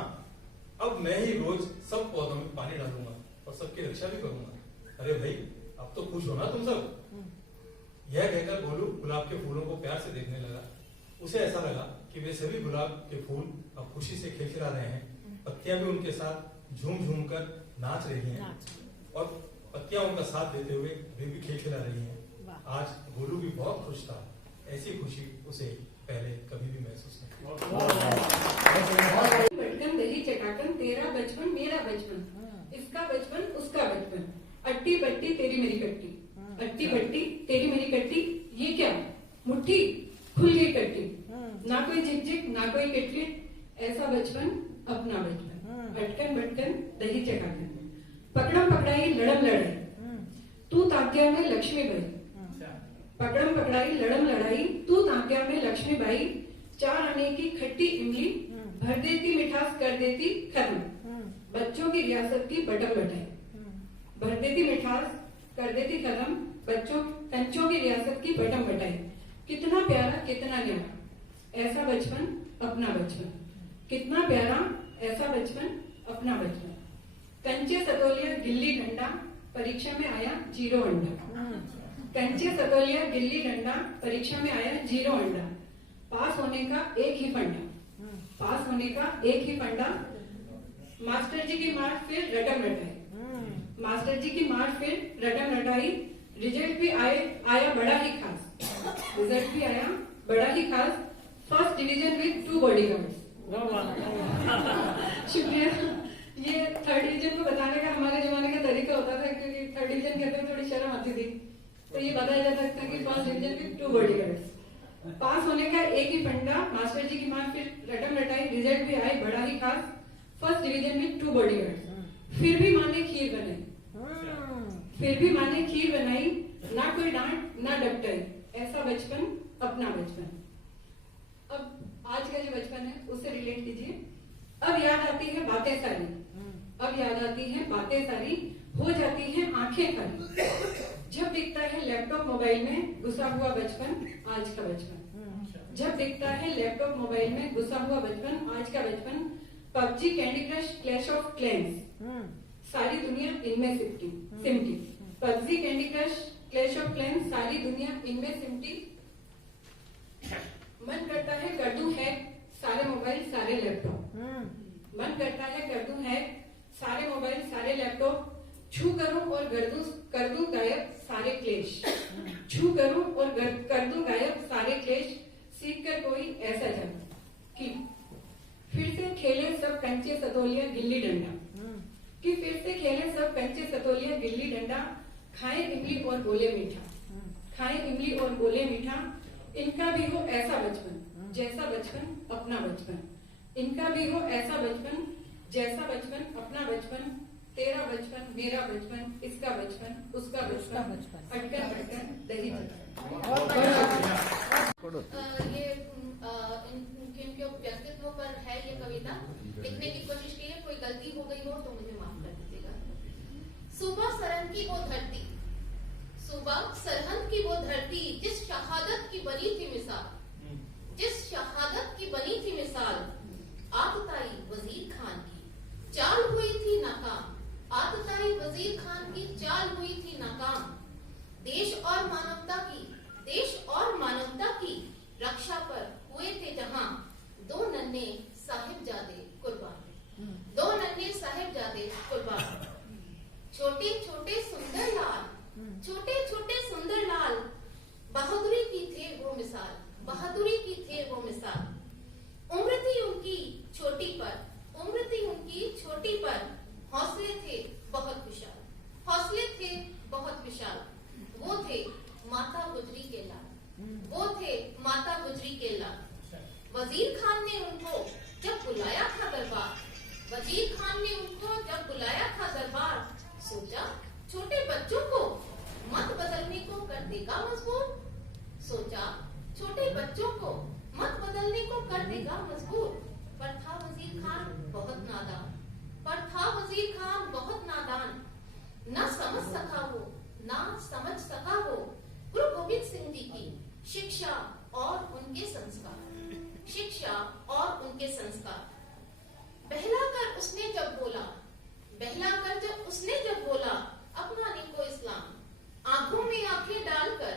अब मैं ही रोज सब पौधों में पानी डालूंगा और सबकी रक्षा भी करूंगा। अरे भाई, अब तो खुश हो ना तुम सब। यह कहकर गोलू गुलाब के फूलों को प्यार से देखने लगा। उसे ऐसा लगा कि वे सभी गुलाब के फूल अब खुशी से खिलखिला रहे हैं। पत्तियां भी उनके साथ झूम झूम कर नाच रही हैं और पत्तियां उनका साथ देते हुए वे भी खिलखिला रही हैं। आज गोलू भी बहुत खुश था। ऐसी खुशी उसे पहले कभी भी महसूस नहीं। बटकन दही चटाकन, तेरा बचपन मेरा बचपन, इसका बचपन उसका बचपन, अट्टी बट्टी तेरी मेरी कट्टी, अट्टी बट्टी तेरी मेरी कट्टी, ये क्या मुट्ठी खुल गई कट्टी, ना कोई झिकझिक ना कोई किटकिट, ऐसा बचपन अपना बचपन। अटकन बटकन दही चटाकन, पकड़म पकड़ाई लड़म लड़ाई, तू तात्या में लक्ष्मी बाई, पकड़म पकड़ाई लड़म लड़ाई, तू तात्या में लक्ष्मी बाई, 4 आने की खट्टी इमली, भर देती मिठास कर देती खत्म, बच्चों की रियासत की बटम बटाई, भर देती मिठास कर देती खत्म, बच्चों कंचों की रियासत की बटम बटाई। कितना प्यारा कितना न्यारा, ऐसा बचपन अपना बचपन, कितना प्यारा ऐसा बचपन अपना बचपन। कंचे सतोलिया गिल्ली डंडा, परीक्षा में आया 0 अंडा, कंचे सतोलिया गिल्ली डंडा, परीक्षा में आया 0 अंडा, पास होने का एक ही फंडा, पास होने का एक ही फंडा, मास्टर जी की मार फिर रटम रटाई, मास्टर जी की मार फिर रटम रटाई, रिजल्ट भी आया बड़ा ही खास, रिजल्ट भी आया बड़ा ही खास, फर्स्ट डिवीजन विद 2 बॉडीगार्ड्स। शुक्रिया। ये 3rd डिवीजन को बताने का हमारे जमाने का तरीका होता था, क्योंकि 3rd डिवीजन कहते हैं थोड़ी शर्म आती थी, तो ये बताया जाता था कि फर्स्ट डिवीजन विद 2 बॉडीगार्ड्स। पास होने का एक ही फंडा, मास्टर जी की मार फिर रटम रटाई, रिजल्ट भी आए बड़ा ही खास, फर्स्ट डिवीजन विद 2 बॉडीगार्ड्स। फिर भी माने खीर बनाई, फिर भी माने खीर बनाई, ना कोई डांट ना डपटाई, ऐसा बचपन अपना बचपन। अब आज का जो बचपन है उससे रिलेट कीजिए। अब याद आती है बातें सारी, अब याद आती है बातें सारी, हो जाती हैं आंखें काली। जब दिखता है लैपटॉप मोबाइल में घुसा हुआ बचपन, आज का बचपन। जब दिखता है लैपटॉप मोबाइल में घुसा हुआ बचपन, आज का बचपन। PUBG, candy crush, clash of clans, सारी दुनिया इनमें सिमटी। PUBG, candy crush, clash of clans, सारी दुनिया इनमें सिमटी। मन करता है कर दूं हैक सारे मोबाइल सारे लैपटॉप। मन करता है कर दूं हैक सारे मोबाइल सारे लैपटॉप। छू करूं और कर दूं गायब सारे क्लेश। छू करूं और कर दूं गायब सारे क्लेश। सीख कर कोई ऐसा जब कि फिर से खेले सब कंचे सतोलिया गिल्ली डंडा। कि फिर से खेले सब कंचे सतोलिया गिल्ली डंडा। खाएं इमली और बोले मीठा। खाएं इमली और बोले मीठा। इनका भी हो ऐसा बचपन जैसा बचपन अपना बचपन। इनका भी हो ऐसा बचपन जैसा बचपन अपना बचपन। तेरा बचपन मेरा बचपन इसका बचपन उसका बचपन। अटकन अटकन दही ये इनके व्यक्तित्व पर है ये कविता। लिखने की कोशिश की है, कोई गलती हो गई हो तो मुझे माफ कर दीजिएगा। सुबह सरहद की वो धरती, सुबह सरहद की वो धरती जिस शहादत की बनी थी मिसाल, जिस शहादत की बनी थी मिसाल। आतताई वजीर खान की चाल हुई थी नाकाम। आतताई वजीर खान की चाल हुई थी नाकाम। देश और मानवता की, देश और मानवता की रक्षा पर हुए थे जहां दो नन्हे साहिबजादे कुर्बान। दो नन्हे साहिबजादे कुर्बान। छोटे छोटे सुंदर लाल, छोटे छोटे सुंदर लाल बहादुरी की थे वो मिसाल। बहादुरी की थे वो मिसाल। उम्र थी उनकी छोटी पर, उम्र थी उनकी छोटी पर। हौसले थे बहुत विशाल, हौसले थे बहुत विशाल। वो थे माता गुजरी के लाल, वो थे माता गुजरी के लाल। वजीर खान ने उनको जब बुलाया था दरबार, वजीर खान ने उनको जब बुलाया था दरबार। सोचा छोटे बच्चों को मत बदलने को कर देगा मजबूर। सोचा छोटे बच्चों को मत बदलने को कर देगा मजबूर। पर था वजीर खान बहुत नादान, पर था वजीर खान बहुत नादान। न समझ सका वो, ना समझ सका वो गुरु गोविंद सिंह जी की शिक्षा और उनके संस्कार, शिक्षा और उनके संस्कार। बहलाकर उसने जब बोला, बहलाकर जब उसने जब बोला अपनाने को इस्लाम। आंखों में आंखें डालकर,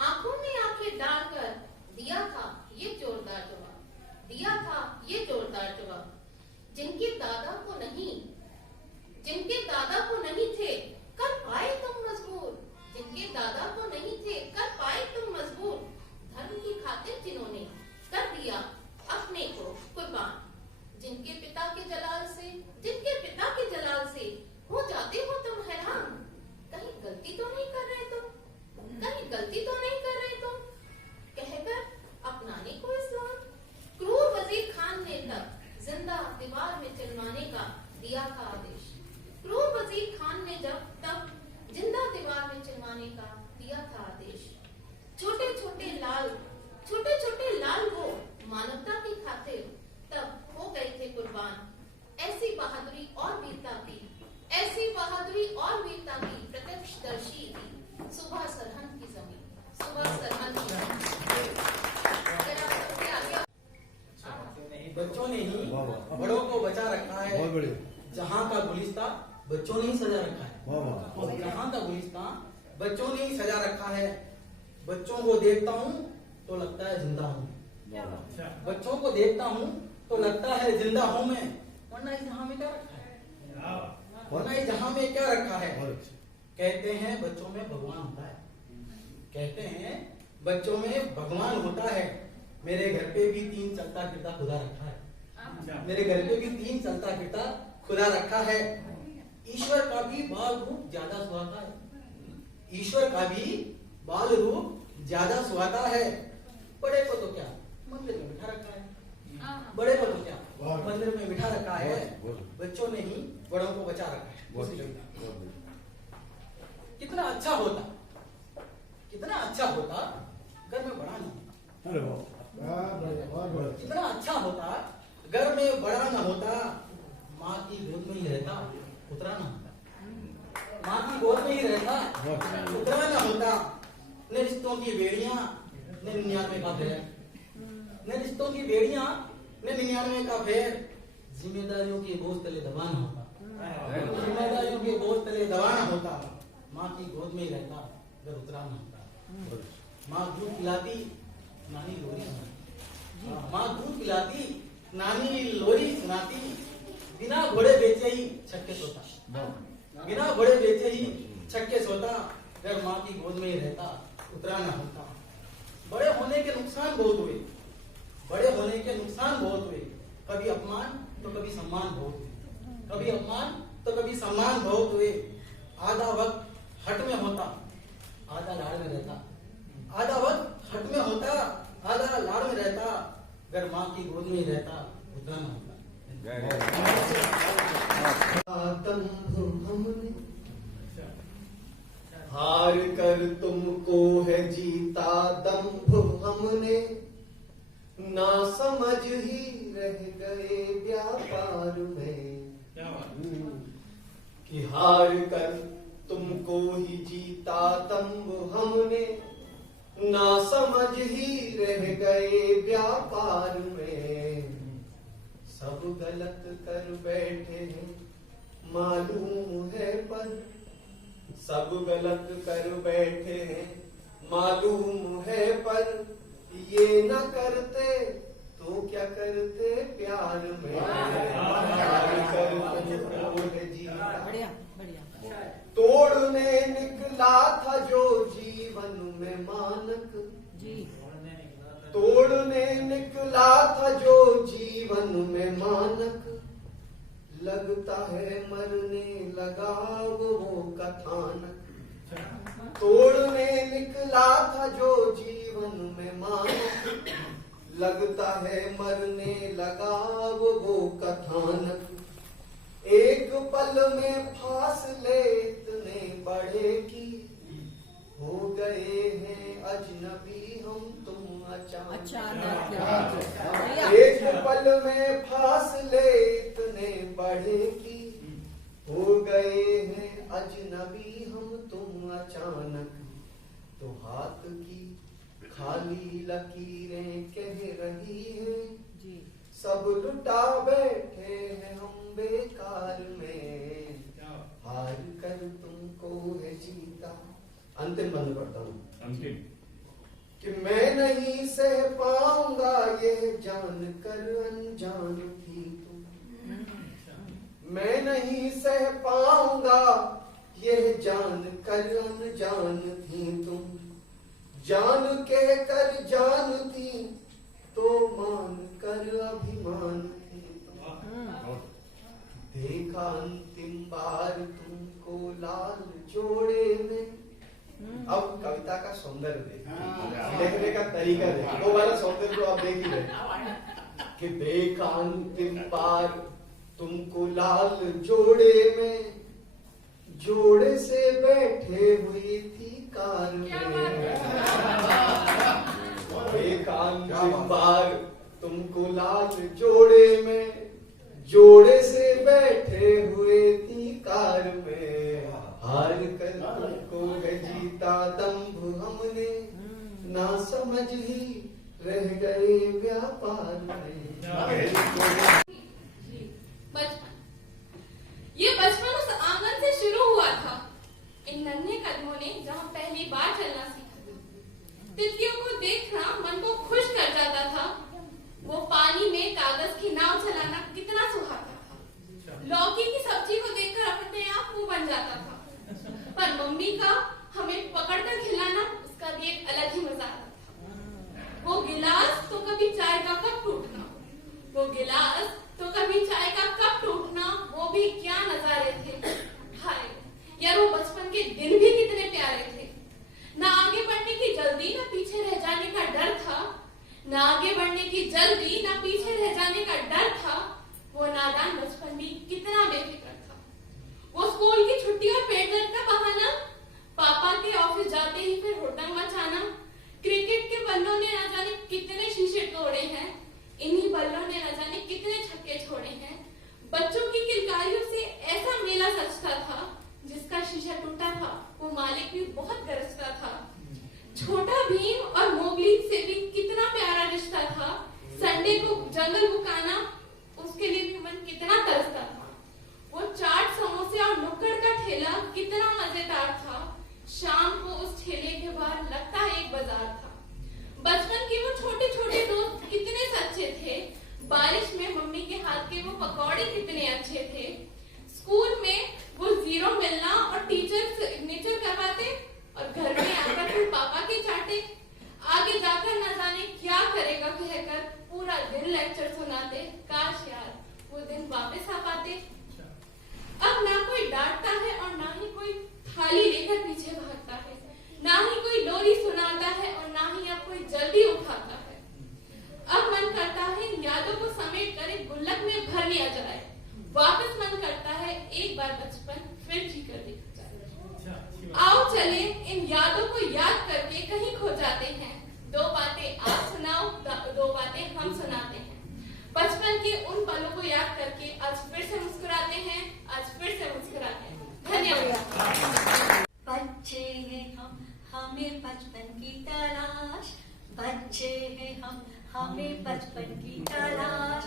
आंखों में आंखें डालकर दिया था ये जोरदार जवाब, दिया था ये जोरदार जवाब। जिनके दादा को नहीं, जिनके दादा को नहीं थे कर पाए तुम मजबूर। जिनके दादा को नहीं थे कर पाए तुम मजबूर। धर्म की खातिर जिन्होंने कर दिया अपने को कुर्बान। जिनके पिता के जलाल से, जिनके पिता के जलाल से हो जाते हो तुम हैरान। कहीं गलती तो नहीं कर रहे तुम, कहीं गलती तो नहीं कर रहे तुम। कहकर अपनाने को इस्लाम। क्रूर वजीर खान ने तब जिंदा दीवार में चिलवाने का दिया था आदेश। क्रूर वजीर खान ने जब तब जिंदा दीवार में चिलवाने का दिया था आदेश। छोटे छोटे लाल, छोटे छोटे लाल वो मानवता की खातिर तब हो गए थे कुर्बान। ऐसी बहादुरी और वीरता की, ऐसी बहादुरी और वीरता की प्रत्यक्षदर्शी थी सुबह सरहद की जमीन, सुबह सरहद की जमीन। बच्चों ने ही बड़ों को बचा रखा है। जहाँ का गुलिस्ता बच्चों ने ही सजा रखा है। जहाँ का गुलिस्ता बच्चों ने ही सजा रखा है। बच्चों को देखता हूँ तो लगता है जिंदा हूँ। बच्चों को देखता हूँ तो लगता है जिंदा हूँ मैं। वरना इस जहाँ में क्या रखा है, वरना इस जहाँ में क्या रखा है। कहते हैं बच्चों में भगवान होता है, कहते हैं बच्चों में भगवान होता है। मेरे घर पे भी 3 चलता फिरता खुदा रखा है। मेरे घर पे भी 3 चलता फिरता खुदा रखा है। ईश्वर का भी बाल रूप ज्यादा सुहाता है। ईश्वर का भी बाल रूप ज्यादा सुहाता है। बड़े को तो क्या मंदिर में बिठा रखा है, बड़े को तो क्या मंदिर में बिठा रखा है। बच्चों ने ही बड़ों को बचा रखा है। कितना अच्छा होता, कितना अच्छा होता घर में बड़ा नहीं, कितना अच्छा होता घर में बड़ा ना होता। माँ की गोद में ही रहता, उतरा ना होता। उतराना होता। न रिश्तों की बेड़ियां न 99 का फेर, न रिश्तों की बेड़ियां न 99 का फेर, जिम्मेदारियों के बोझ तले दबाना होता, जिम्मेदारियों के बोझ तले दबाना होता। माँ की गोद में ही रहता घर उतराना होता। माँ दूध पिलाती नानी लोरी सुनाती, माँ दूध पिलाती नानी लोरी सुनाती। बिना घोड़े बेचे ही छक्के सोता, बिना घोड़े बेचे ही छक्के सोता। घर माँ की गोद में ही रहता उतराना होता। बड़े होने के नुकसान बहुत हुए, बड़े होने के नुकसान बहुत हुए। कभी अपमान तो कभी सम्मान बहुत हुए, कभी अपमान तो कभी सम्मान बहुत हुए। आधा वक्त हट में होता आधा लाड़ में रहता, आधा वक्त हट में होता आधा लाड़ में रहता। अगर माँ की गोद में ही रहता उतराना होता। हार कर तुमको है जीता दंभ हमने, ना समझ ही रह गए व्यापार में। कि हार कर तुमको ही जीता दंभ हमने, ना समझ ही रह गए व्यापार में। सब गलत कर बैठे हैं मालूम है पर, सब गलत कर बैठे हैं मालूम है पर। ये न करते तो क्या करते प्यार में। प्यार कर तुमको है जीता, तोड़ने निकला था जो जीवन में मानक, तोड़ने निकला था जो जीवन में मानक। लगता है मरने लगा वो कथानक, तोड़ने निकला था जो जीवन में मानक। लगता है मरने लगा वो कथानक। एक पल में फासले इतने बड़े की, हो गए हैं अजनबी हम तुम अचानक। एक पल में फासले इतने बड़े की, हो गए हैं अजनबी हम तुम अचानक। तो हाथ की खाली लकीरें कह रही हैं, सब लुटा बैठे हैं हम बेकार में। हार कर तुमको है जीता। अंतिम बंद पढ़ता हूँ कि मैं नहीं सह पाऊंगा ये जान कर अनजान थी तुम। मैं नहीं सह पाऊंगा ये जान कर अनजान थी तुम। जान कह कर जान थी तो मान कर अभिमान थी तुम। देखा अंतिम बार तुमको लाल जोड़े में। अब कविता का सौंदर्य देखिए, लिखने का तरीका देखिए, वो वाला सौंदर्य तो आप देख ही रहे कि देखा अंतिम बार तुमको लाल जोड़े में, जोड़े से बैठे हुई थी कार में। देखा अंतिम बार तुमको लाल जोड़े में, जोड़े से बैठे हुए थी कार में। हार कर तुमको है जीता दंभ हमने, ना समझ ही रह गए व्यापार में। बचपन, ये बचपन उस आंगन से शुरू हुआ था, इन नन्हे कदमों ने जहाँ पहली बार चलना सीखा। तितलियों को देखना मन को खुश कर जाता था। वो पानी में कागज की नाव चलाना कितना सुहाता था। लौकी की सब्जी को देखकर अपने आप मुंह बन जाता था। पर मम्मी का हमें पकड़कर खिलाना, उसका भी एक अलग ही मजा आता था। वो गिलास तो कभी चाय का कप टूटना, वो गिलास तो कभी चाय का कप टूटना, वो भी क्या नजारे थे। हाय यार, वो बचपन के दिन भी कितने प्यारे थे। ना आगे बढ़ने की जल्दी, ना पीछे रह जाने का डर था। ना आगे बढ़ने की जल्दी, ना पीछे रह जाने का डर था। वो नादान बचपन भी कितना बेफिक्र था। वो स्कूल की छुट्टी और पेट दर्द का बहाना, पापा के ऑफिस जाते ही फिर हुड़दंग मचाना। क्रिकेट के बल्लों ने ना जाने कितने शीशे तोड़े हैं, इन्हीं बल्लों ने ना जाने कितने छक्के छोड़े हैं। बच्चों की किलकारियों से ऐसा मेला सजता था जिसका शीशा टूटा था वो मालिक भी बहुत गरजता था। छोटा भीम और मोगली से भी कितना प्यारा रिश्ता था। संडे को जंगल बुक आना उसके लिए भी मन कितना तरसता था। वो चाट समोसे और नुक्कड़ का ठेला कितना मजेदार था। शाम को उस ठेले के बाहर लगता एक बाजार था। बचपन के वो छोटे छोटे दोस्त कितने सच्चे थे। बारिश में मम्मी के हाथ के वो पकौड़े कितने अच्छे थे। स्कूल में वो 0 मिलना और टीचर सिग्नेचर करवाते और घर में आकर फिर पापा के चाटे। आगे जाकर न जाने क्या करेगा कहकर पूरा दिन लेक्चर सुनाते। काश यार वो दिन वापस आ पाते। अब ना कोई डांटता है और ना ही कोई थाली लेकर पीछे भागता है, ना ही कोई लोरी सुनाता है और ना ही अब कोई जल्दी उठाता है। अब मन करता है इन यादों को समेट कर एक गुल्लक में भर लिया जाए। वापस मन करता है एक बार बचपन फिर जी कर देखा जाए। आओ चले इन यादों को याद करके कहीं खो जाते हैं। 2 बातें आप सुनाओ, 2 बातें हम सुनाते हैं। बचपन के उन पलों को याद करके आज फिर से मुस्कुराते हैं, आज फिर से मुस्कुराते हैं। धन्यवाद। बच्चे हैं हम, हमें बचपन की तलाश। बच्चे हैं हम, हमें बचपन की तलाश।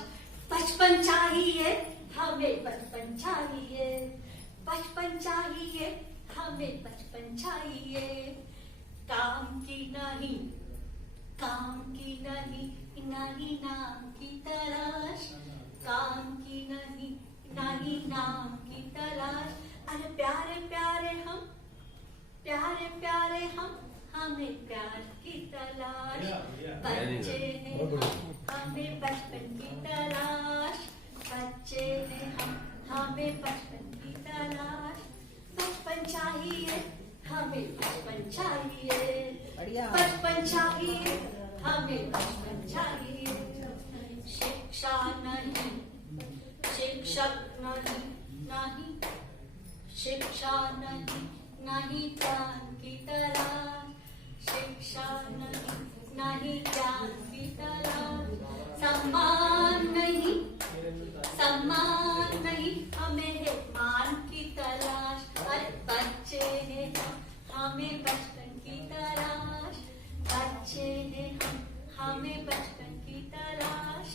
बचपन चाहिए हमें, बचपन चाहिए। बचपन चाहिए हमें, बचपन चाहिए। काम की नहीं, काम की नहीं, नहीं नाम की तलाश। काम की नहीं, नहीं नाम की तलाश। अरे प्यारे प्यारे हम, प्यारे प्यारे हम, हमें प्यार की तलाश। बच्चे हैं हम, हमें बचपन की तलाश। बच्चे हैं हम, हमें बचपन की तलाश। बचपन चाहिए हमें, बचपन चाहिए। बचपन चाहिए हमें, बचपन चाहिए। शिक्षा नहीं, शिक्षक नहीं, नहीं शिक्षा नहीं, नहीं ज्ञान की तलाश। शिक्षा नहीं, नहीं ज्ञान की तलाश। सम्मान नहीं, सम्मान नहीं, हमें है मान की तलाश। अरे बच्चे हैं हम, हमें बचपन की तलाश। बच्चे हैं हम, हमें बचपन की तलाश।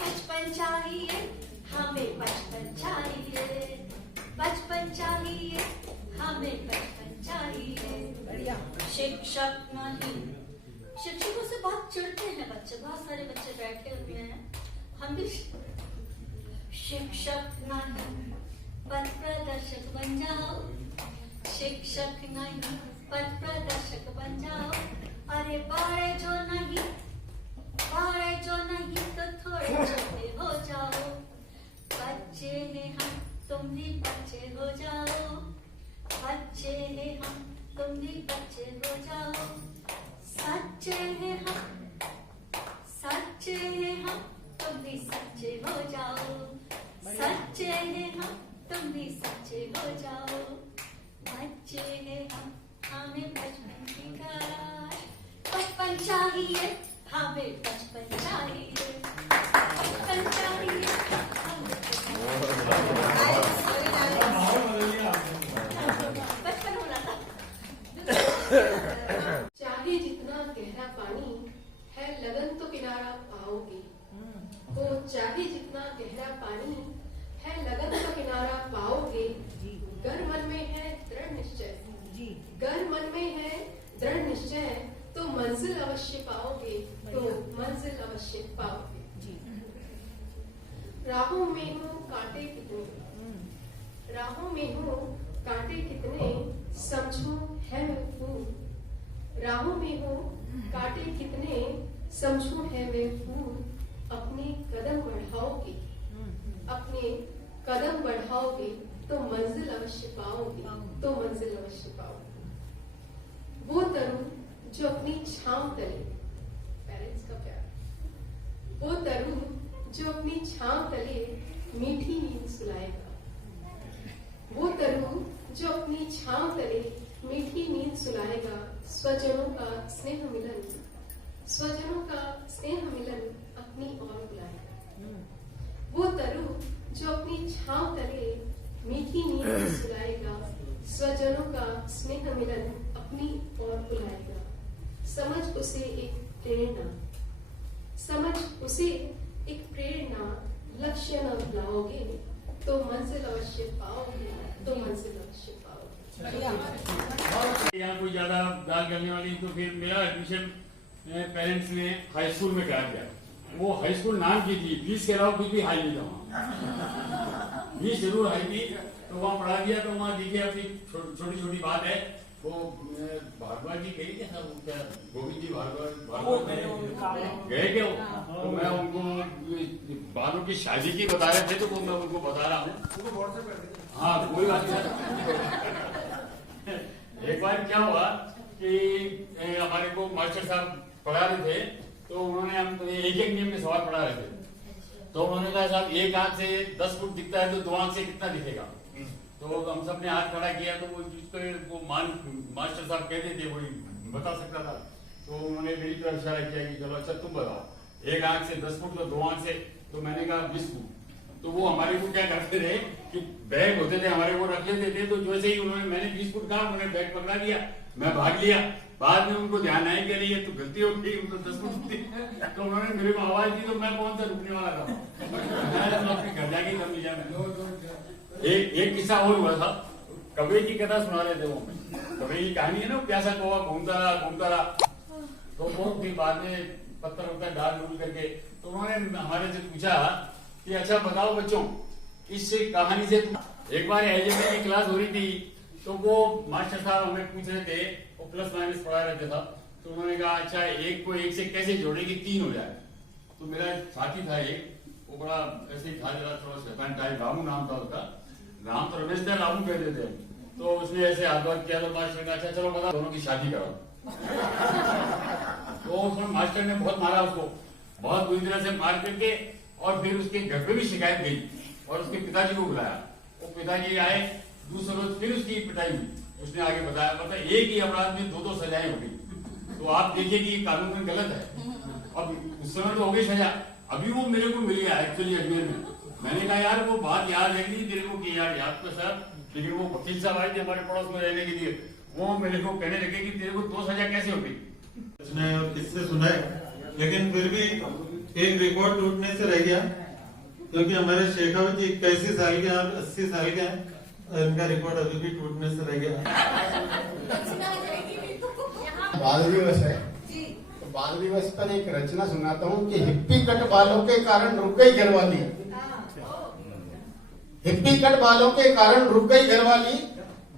बचपन चाहिए हमें, बचपन चाहिए। बचपन चाहिए हमें, बचपन चाहिए। शिक्षक नहीं, शिक्षकों से बहुत चिढ़ते हैं बच्चे। बहुत सारे बच्चे बैठे हुए हैं, हम भी। शिक्षक नहीं, पथ प्रदर्शक बन जाओ। शिक्षक नहीं, पथ प्रदर्शक बन जाओ। अरे बड़े जो नहीं, बड़े जो नहीं तो थोड़े छोटे हो जाओ। बच्चे हैं हम, तुम भी बच्चे हो जाओ। बच्चे हैं हम, तुम भी बच्चे हो जाओ। सच्चे हैं हम, सच्चे हैं हम, तुम भी सच्चे हो जाओ। सच्चे हैं हम, तुम भी सच्चे हो जाओ। बच्चे हैं हम, हमें बचपन की तलाश। बचपन चाहिए हमें, बचपन चाहिए। बचपन चाहिए हमें, बचपन होना था। चाहे जितना गहरा पानी है लगन तो किनारा पाओगे। वो चाहे जितना गहरा पानी है लगन तो किनारा पाओगे। गर मन में है दृढ़ निश्चय, गर मन में है दृढ़ निश्चय तो मंजिल अवश्य पाओगे, तो मंजिल अवश्य पाओगे। राहों में हो कांटे कितने, राहों में हो कांटे कितने, समझो है मैं फूल। राहों में हो कांटे कितने, समझो है मैं फूल। अपने कदम बढ़ाओगे, अपने कदम बढ़ाओगे तो मंजिल अवश्य पाओगे, तो मंजिल अवश्य पाओगे। वो तरु जो अपनी छांव तले, पेरेंट्स का प्यार, वो तरु जो अपनी छांव तले मीठी नींद सुलाएगा। वो तरु जो अपनी छांव तले मीठी नींद सुलाएगा। स्वजनों का स्नेह मिलन, स्वजनों का स्नेह मिलन अपनी ओर बुलाएगा। वो तरु जो अपनी छांव तले मीठी नींद सुलाएगा। स्वजनों का स्नेह मिलन अपनी ओर बुलाएगा। समझ उसे एक प्रेरणा, समझ उसे एक प्रेरणा। लक्ष्य न भुलाओगे तो मंजिल अवश्य पाओगे, तो मंजिल अवश्य पाओगे। यहाँ कोई ज्यादा दाल करने वाली, तो फिर मेरा एडमिशन पेरेंट्स ने हाई स्कूल में करा दिया। वो हाई स्कूल नाम की थी, फीस के अलावा कुछ भी हाई नहीं था वहाँ। फीस जरूर हाई थी, तो वहाँ पढ़ा दिया। तो वहाँ देखिए अपनी छोटी छोटी बात है, वो भागवत जी गई क्या, गोविंद जी भागवत गए क्या? तो मैं उनको बालों की शादी की बता रहे थे, तो वो मैं उनको बता रहा हूँ। हाँ कोई बात नहीं। एक बार क्या हुआ कि हमारे को मास्टर साहब पढ़ा रहे थे, तो उन्होंने हम एक एक नियम में सवाल पढ़ा रहे थे। तो उन्होंने कहा साहब एक आंख से 10 फुट दिखता है तो 2 आंख से कितना दिखेगा? तो हम सब ने हाथ खड़ा किया, तो वो मास्टर साहब कहते थे वही बता सकता था। तो उन्होंने मेरी तरफ इशारा किया कि चलो अच्छा तुम बताओ, एक आंख से 10 फुट तो 2 आंख से, तो मैंने कहा 20 फुट। तो वो हमारे को क्या करते थे कि बैग होते थे हमारे को रख लेते थे, तो जैसे ही मैंने 20 फुट कहा, उन्होंने बैग पकड़ा लिया, मैं भाग लिया। बाद में उनको ध्यान आया कि ये तो गलती हो गई, उनको 10 फुट थी। तो उन्होंने मेरे को आवाज दी, तो मैं कौन सा रुकने वाला था, मैं अपने घर जाके कर लिया। एक किस्सा और हुआ था, कबे की कथा सुना रहे थे वो। कबे की कहानी है ना, प्यासा कौवा घूमता रहा। तो बहुत फिर बाद में पत्थर वत्थर डाल डूल करके, तो उन्होंने हमारे से पूछा कि अच्छा बताओ बच्चों, इस कहानी से एक बार एलजेब्रा की क्लास हो रही थी, तो वो मास्टर साहब हमें पूछ रहे थे, वो प्लस माइनस पढ़ा रहे था। तो उन्होंने कहा अच्छा एक को एक से कैसे जोड़े कि 3 हो जाए। तो मेरा साथी था एक, वो बड़ा ऐसे ही था, जरा थोड़ा शैतान टाइप, रामू नाम था उसका। राम तो रमेश थे, रामू कहते थे। तो उसने ऐसे हाथ बात किया, तो मास्टर ने कहा अच्छा चलो बता, दोनों की शादी करो। तो मास्टर ने बहुत मारा उसको, बहुत बुरी तरह से मार करके, और फिर उसके घर पे भी शिकायत गई, और उसके पिताजी को बुलाया। वो पिताजी आए, दूसरे रोज फिर उसकी पिटाई हुई। उसने आगे बताया, मतलब एक ही अपराध में 2 सजाएं हो गई। तो आप देखिए कि कानून में गलत है। अब उस समय तो हो गई सजा, अभी वो मेरे को मिली है एक्चुअली अजमेर में। मैंने कहा यार वो बात याद है नहीं तेरे को कि यार याद तो सर, लेकिन वो वकील साहब आए थे हमारे पड़ोस में रहने के लिए, वो मेरे को कहने लगे कि तेरे को 2 सजा कैसे हो गई। उसने किससे सुनाए, लेकिन फिर भी एक रिकॉर्ड टूटने से रह गया, क्योंकि हमारे शेखावत जी 81 साल के, आप 80 साल के हैं, इनका रिकॉर्ड अभी भी टूटने से रह गया। बाल दिवस है, तो बाल दिवस पर एक रचना सुनाता हूँ कि हिप्पी कट बालों के कारण रुक गई घरवाली। हिप्पी कट बालों के कारण रुक गई घरवाली,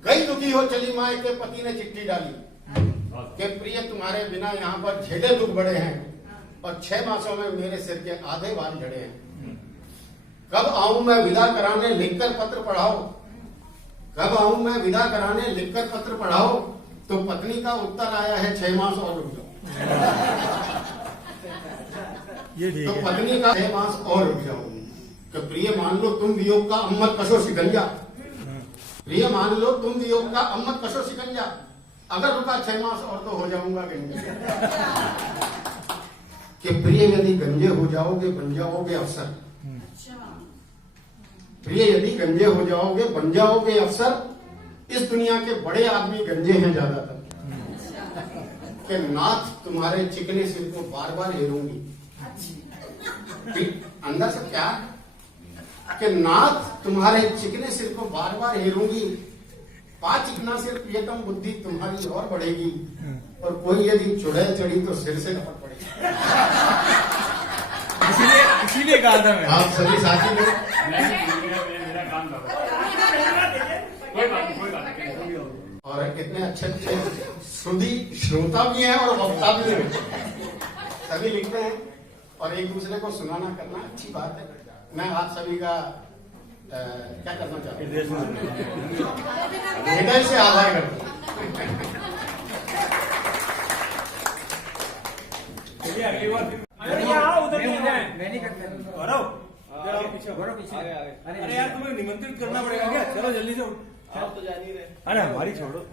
गई दुखी हो चली माए के पति ने चिट्ठी डाली कि प्रिय तुम्हारे बिना यहाँ पर झेले दुख बड़े हैं, और 6 मासों में मेरे सिर के आधे बाल झड़े हैं। कब आऊं मैं विदा कराने लिखकर पत्र पढ़ाओ, कब आऊं मैं विदा कराने लिखकर पत्र पढ़ाओ। तो पत्नी का उत्तर आया है 6 मास और रुक जाओ। तो पत्नी का 6 मास और रुक जाओ। तो प्रिय मान लो तुम वियोग का अम्मत कसो शिकंजा, प्रिय मान लो तुम वियोग का अम्मत कसो शिकंजा, अगर रुका 6 मास और तो हो जाऊंगा गंजा। कि प्रिय यदि गंजे हो जाओगे बन जाओगे अफसर, प्रिय यदि गंजे हो जाओगे बन जाओगे अफसर। इस दुनिया के बड़े आदमी गंजे हैं ज्यादातर, कि नाथ तुम्हारे चिकने सिर को बार बार हेरूंगी। अंदर से क्या कि नाथ तुम्हारे चिकने सिर को बार बार हेरूंगी, पा चिकना सिर प्रियतम बुद्धि तुम्हारी और बढ़ेगी, और कोई यदि चुड़ैल चढ़ी तो सिर से लपट पड़ेगी। इसीलिए कहा था मैं, आप सभी साथी लोग और कितने अच्छे अच्छे श्रुति श्रोता भी हैं और वक्ता भी हैं, सभी लिखते हैं और एक दूसरे को सुनाना करना अच्छी बात है। मैं आप सभी का क्या करना चाहता हूँ, हृदय से आभार करता हूँ। अगली बार मैं नहीं करता। अरे यार तुम्हें निमंत्रित करना पड़ेगा क्या? चलो जल्दी से, आप तो जा नहीं रहे। अरे हमारी छोड़ो।